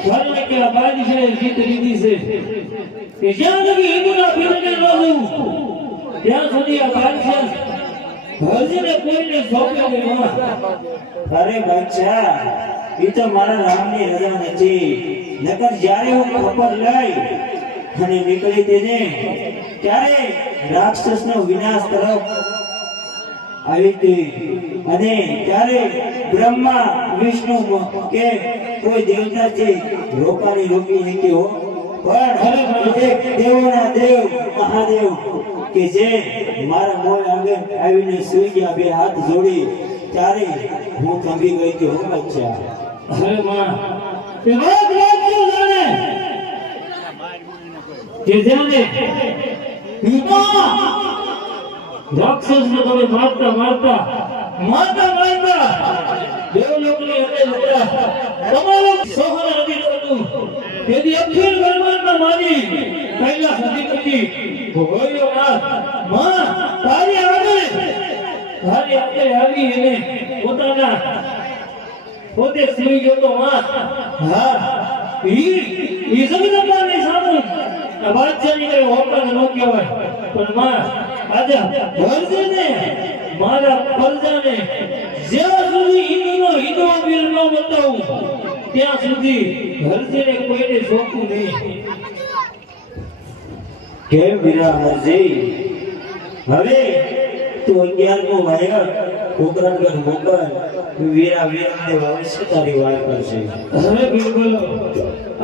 કારણ કે આ બાદશાહે જીત લીધી છે કે જ્યાં લગી હિન્દુના પીરને ન જોઉં ત્યાં સુધી આ બાદશાહ હરજીને કોઈને સોંપે નહીં માં. અરે બાદશાહ, એ તો મારા રામની રજા નથી. નકર જ્યારે હું ખબર લઈ અને નીકળી તેને ત્યારે રાક્ષસનો વિનાશ તરફ આવી હતી. અને ત્યારે બ્રહ્મા વિષ્ણુ કે કોઈ દેવતા છે રોકી નથી હો. પણ એક દેવોના દેવ મહાદેવ કે જે મારા મોં આગળ આવીને સુઈ ગયા, બે હાથ જોડી, ત્યારે હું કંબી ગઈ કે હો બચ્ચા. અરે માં, એ વાત વાંચજો જાણે કે જાણે રાક્ષસને તમે મારતા દેવલોકની અંદર તમારો સહન નથી કરતું. તેથી અખિલ બ્રહ્માંડમાં મારી કૈલાસ અધિપતિ ભોગવ્યો માં તારી આગળ આવી એને પોતે સુઈ ગયો તો માં. હા, ઈ જગદંબાની સામે આ બાદશાહની કઈ હોકર ન કહેવાય. પણ માં આજે હરજીને મારા પ્રજાને જ્યાં સુધી હિન્દુનો વીર ન બતાવું ત્યાં સુધી હરજીને કોઈને સોંપવું નહીં. કેમ વીરા હરજી? હવે તું 11મો વાયર કોકરાનગઢ મોકલ. વીરા વીરદેવ અવશ્ય તારી વાત કરશે. હવે બિલકુલ.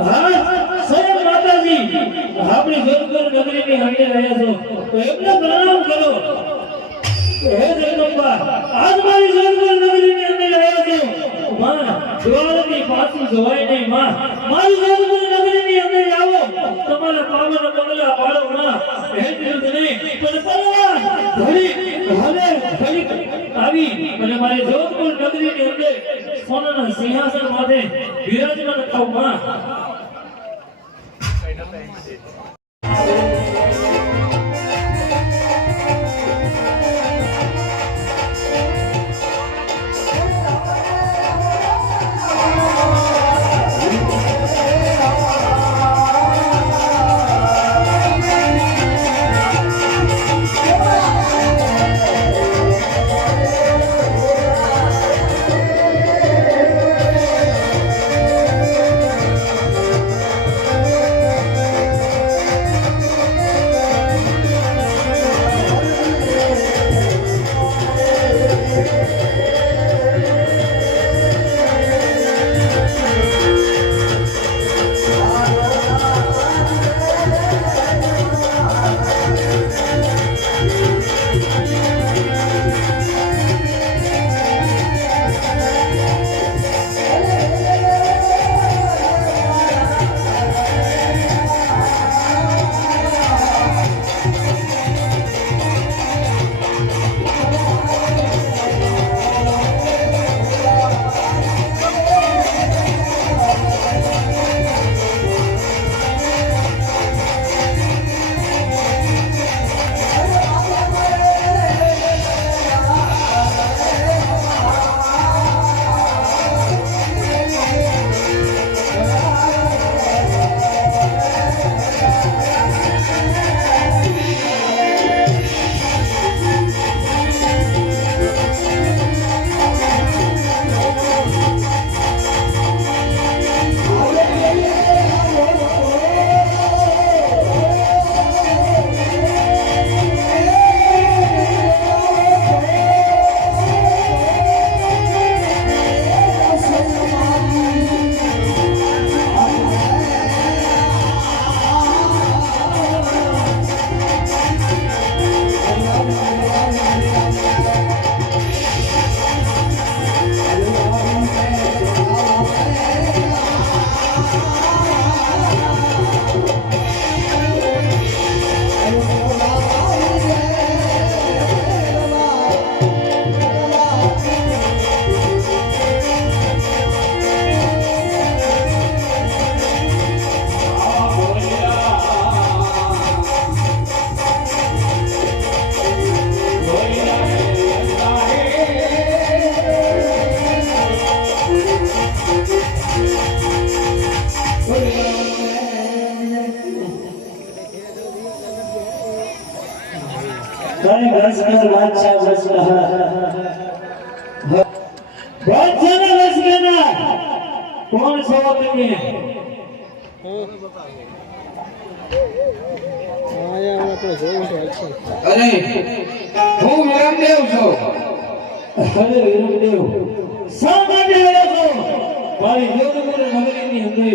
હા સ્વયં માતાજી આપણે જોધપુર નગરીની હાંડે રહ્યા છો તો એમને પ્રણામ કરો. હે જગદંબા, આજ મારી જોધપુર નગરીની અંદર રહ્યા છો માં. દ્વારથી પાછું જવાય નહીં માં. મારી જોધપુર નગરીની અંદર આવો, તમારા પાવન પગલા પાડો માં. હે વિરુદ્ધ નહીં પણ પરવાર ઘડી આવી અને મારી જોધપુર નગરીની અંદર સોનાના સિંહાસન માથે વિરાજમાન થાવ માં. અરે બસ કર બાદશાહ બસ કર બાદશાહ ને બસ કરના કોણ છો તમે અરે હું વિરમદેવ છું. અરે વિરમદેવ શા માટે આવ્યા છો મારી જોધપુર નગરીની અંદર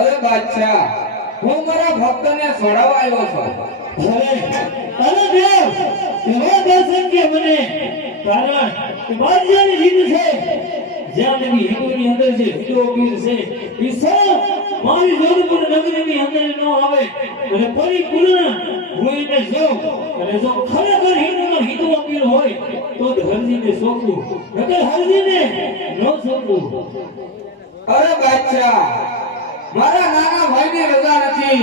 અરે બાદશાહ હું મારા ભક્તને છોડાવવા આવ્યો છું. અરે દેવ એવો દર્શન કે મને કારણ કે બાદશાહની જીદ છે જ્યાં નબી હિન્દુની અંદર જે હિન્દુઓ પીર છે એ સૌ મારી જોધપુર નગરીની અંદર ન આવે અને પરિપૂર્ણ હું એને જોઉં અને જો ખરેખર હિન્દુ પીર હોય તો જ હરજીને સોંપવું નકર હરજીને ન સોંપવું. અરે બાદશાહ મારા નાના ભાઈની રજા નથી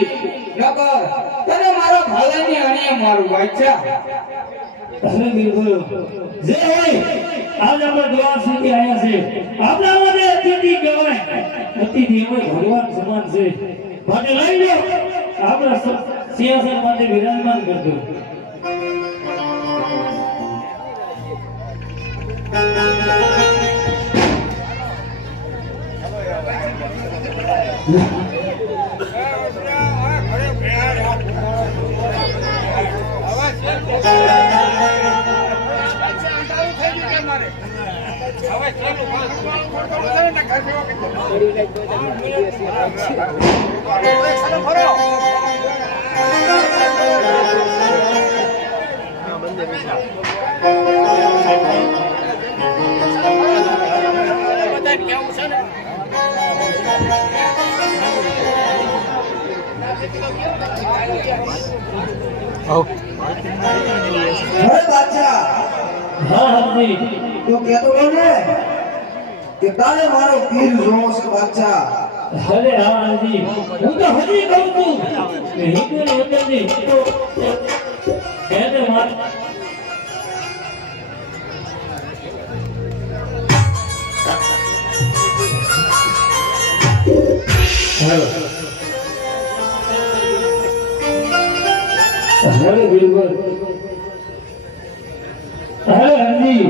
નકર તને મારો ભાલાની અણીએ મારું બાદશાહ. અરે બિલકુલ જે હોય આજ આપણે દ્વાર સુધી આવ્યા છે આપણા માટે અતિથિ કહેવાય અતિથિ અમે ભગવાન સમાન છે માટે લઈ લો આપણા સિંહાસન માટે વિરાજમાન કરજો. અરે બાદશાહ હા હરજી તું કહેતો હતો ને કે તારે મારો પીર જોવો છે બાદશાહ. અરે હા હરજી હું તો હજી કહું છું કે હિન્દુની અંદરની હિન્દુ એને માત્ર અરે બિલકુલ અરે હરજી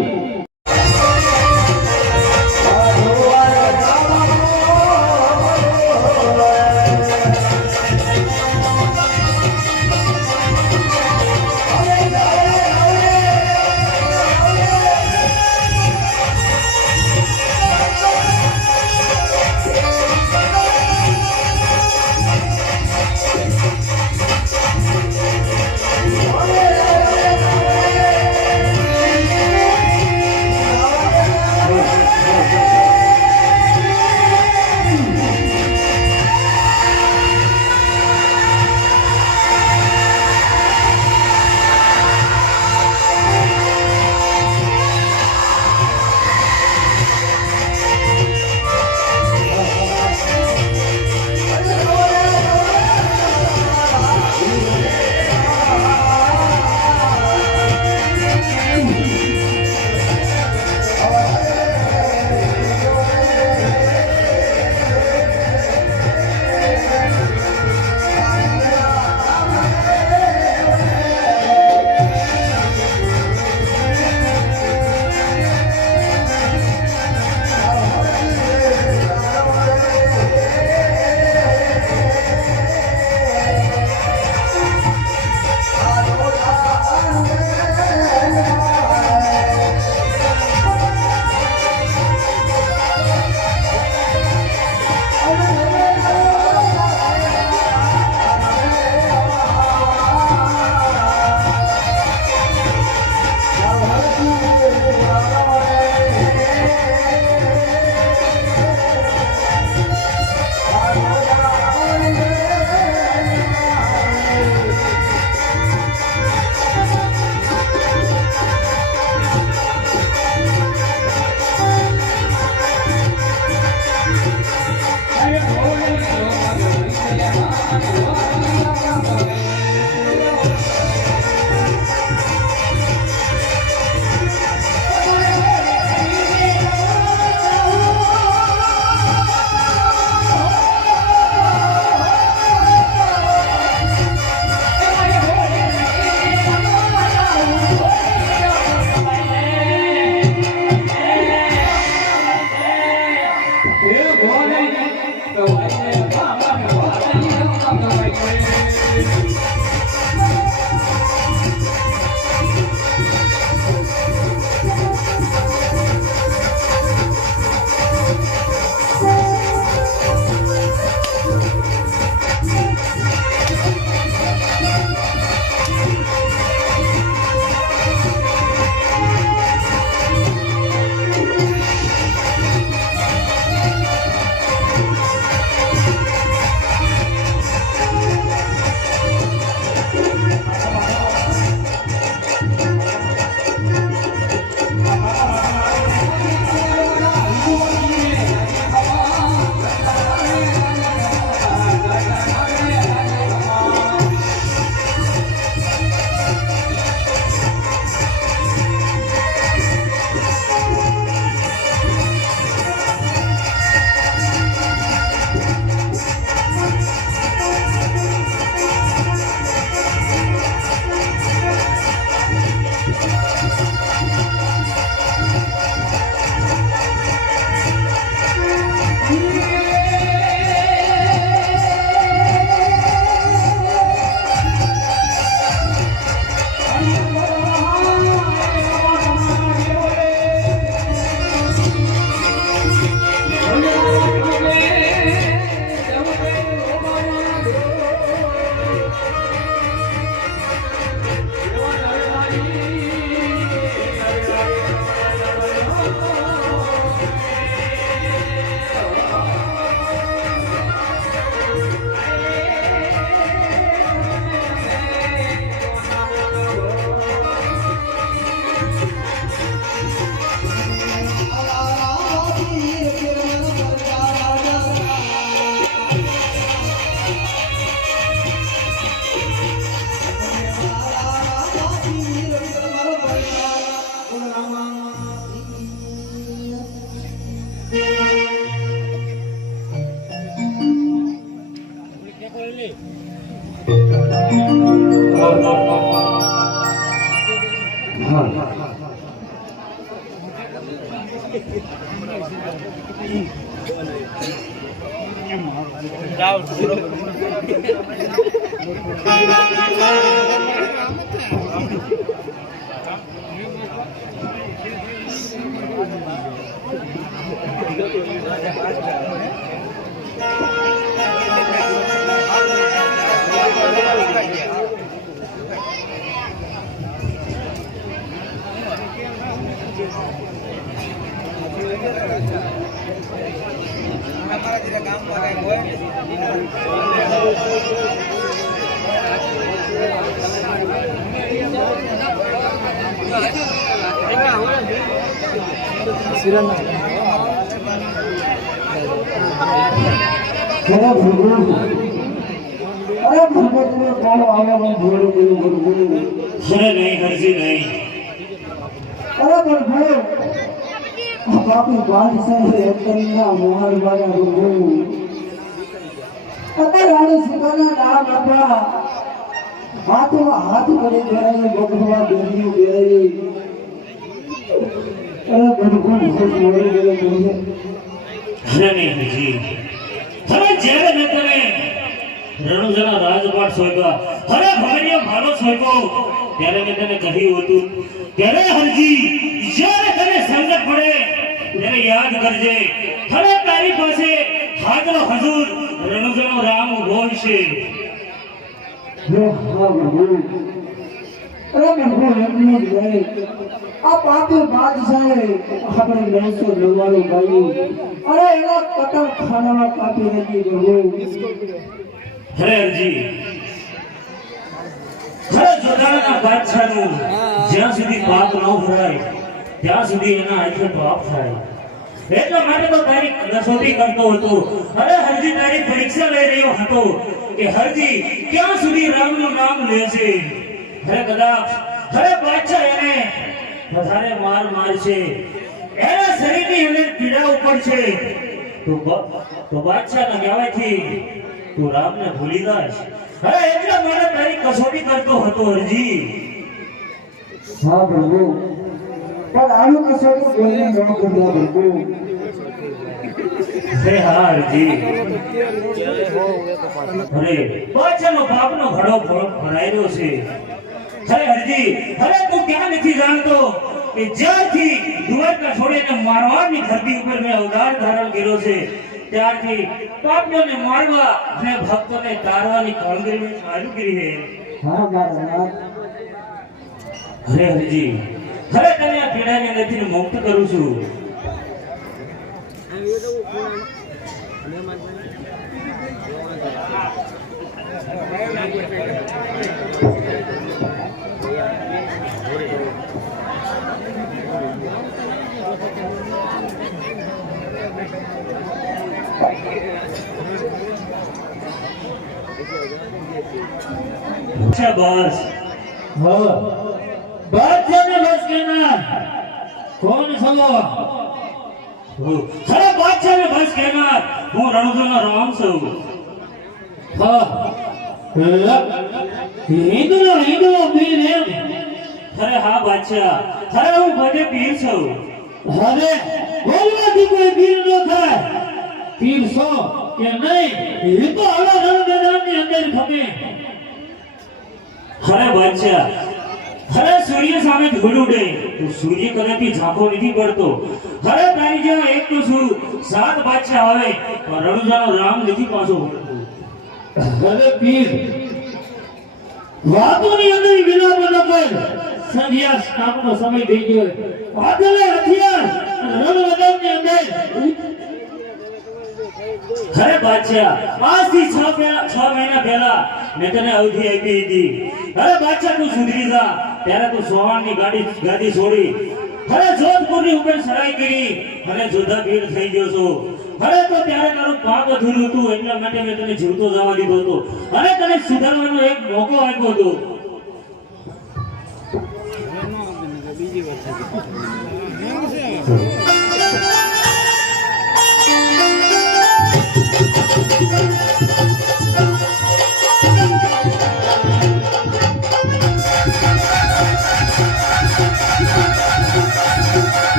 અરે ભગવાન અરે ભગવાન તમે કોણ આવવાનું ભોળું બોલું બોલું અરે નહીં હરજી નહીં. અરે ભગવાન આ બાપુ બાદ સાથે એક કરીને મોહન બાગા બોલું અત્યારે રાણી સુકાના નામ આપવા હાથમાં હાથ કરી બેરાય બકરવા બેરી બેરાય અરે ભગવાન ખુશ મોરી ગયો છે અરે નહીં હરજી. હવે જ્યારે મેં તને રણુજાના રાજપાટ સોંપ્યા, હવે ભગરિયા મારો સોંપ્યો, ત્યારે મેં તને કહ્યું હતું ત્યારે હરજી જ્યારે તને સંકટ પડે ત્યારે યાદ કરજે હવે તારી પાસે હાજરો હજુર રણુજાનો રામ ઉભો છે. આ પાપી બાદશાહે આપણે બેસો લડવાનું ગાયું અરે એના કતલ ખાનામાં કાપી નથી ગયું અરે હરજી હવે જોધાના બાદશાહનું જ્યાં સુધી પાપ ન ભરાય ત્યાં સુધી એના હાથે પાપ થાય. એટલા માટે તો તારી કસોટી કરતો હતો. અરે હરજી તારી પરીક્ષા લઈ રહ્યો હતો કે હરજી ક્યાં સુધી રામનું નામ લેશે. હવે કદાચ હવે બાદશાહ એને વધારે માર મારશે, એના શરીરની અંદર પીડા ઉપડશે તો બાદશાહના કહેવાયથી તું રામને ભૂલી જાશ. હવે એટલા માટે તારી કસોટી કરતો હતો હરજી. હા પ્રભુ પણ આનું કસોટી કોઈને ન કરતા પ્રભુ હે હા હરજી. અરે બાદશાહનો પાપનો ઘડો ભરાયેલો છે. અરે હરજી હવે તું ક્યાં નથી જાણતો કે જ્યારથી દ્વારકા છોડીને મારવાડની ધરતી ઉપર મેં અવતાર ધારણ કર્યો છે ત્યારથી પાપીઓને મારવા અને ભક્તોને તારવાની કામગીરી મેં ચાલુ કરી છે. હા મારા અરે હરજી હવે તને આ પીડાની અંદરથી મુક્ત કરું છું. બસ હા બાદશાહને બસ કહેનાર કોણ છો? અરે બાદશાહને બસ કહેનાર હું રણુજાનો રામ છું. હા હિન્દુનો પીર એમ? અરે હા બાદશાહ, અરે હું બધે પીર છું. હવે બોલવાથી કોઈ પીર ન થાય. પીર છો કે નહીં એ તો હવે રણ મેદાનની અંદર ખમે. અરે બાદશાહ અરે સૂર્ય સામે ધૂળ ઉડે તો સૂર્ય કદાપી ઝાંખો નથી પડતો. અરે તારી જેવા એક તો છું 7 બાદશાહ આવે પણ રણુજાનો રામ નથી પાછો વળતો. હવે પીર વાતોની અંદર વિલાપ ન કર. સંધ્યા સ્નાનનો સમય થઈ ગયો. વાદળે હથિયાર રણ મેદાનની અંદર. અરે બાદશાહ આજથી 6 મહિના પહેલા મેં તને અવધિ આપી હતી. અરે બાદશાહ તું સુધરી જા. ત્યારે તું સોહાણની ગાદી છોડી અરે જોધપુરની ઉપર ચડાઈ કરી અને જોધાપીર થઈ ગયો છો. અરે તો ત્યારે તારું પાપ અધૂરું હતું એટલા માટે મેં તને જીવતો જવા દીધો હતો અને તને સુધારવાનો એક મોકો આપ્યો હતો.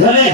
જ્યારે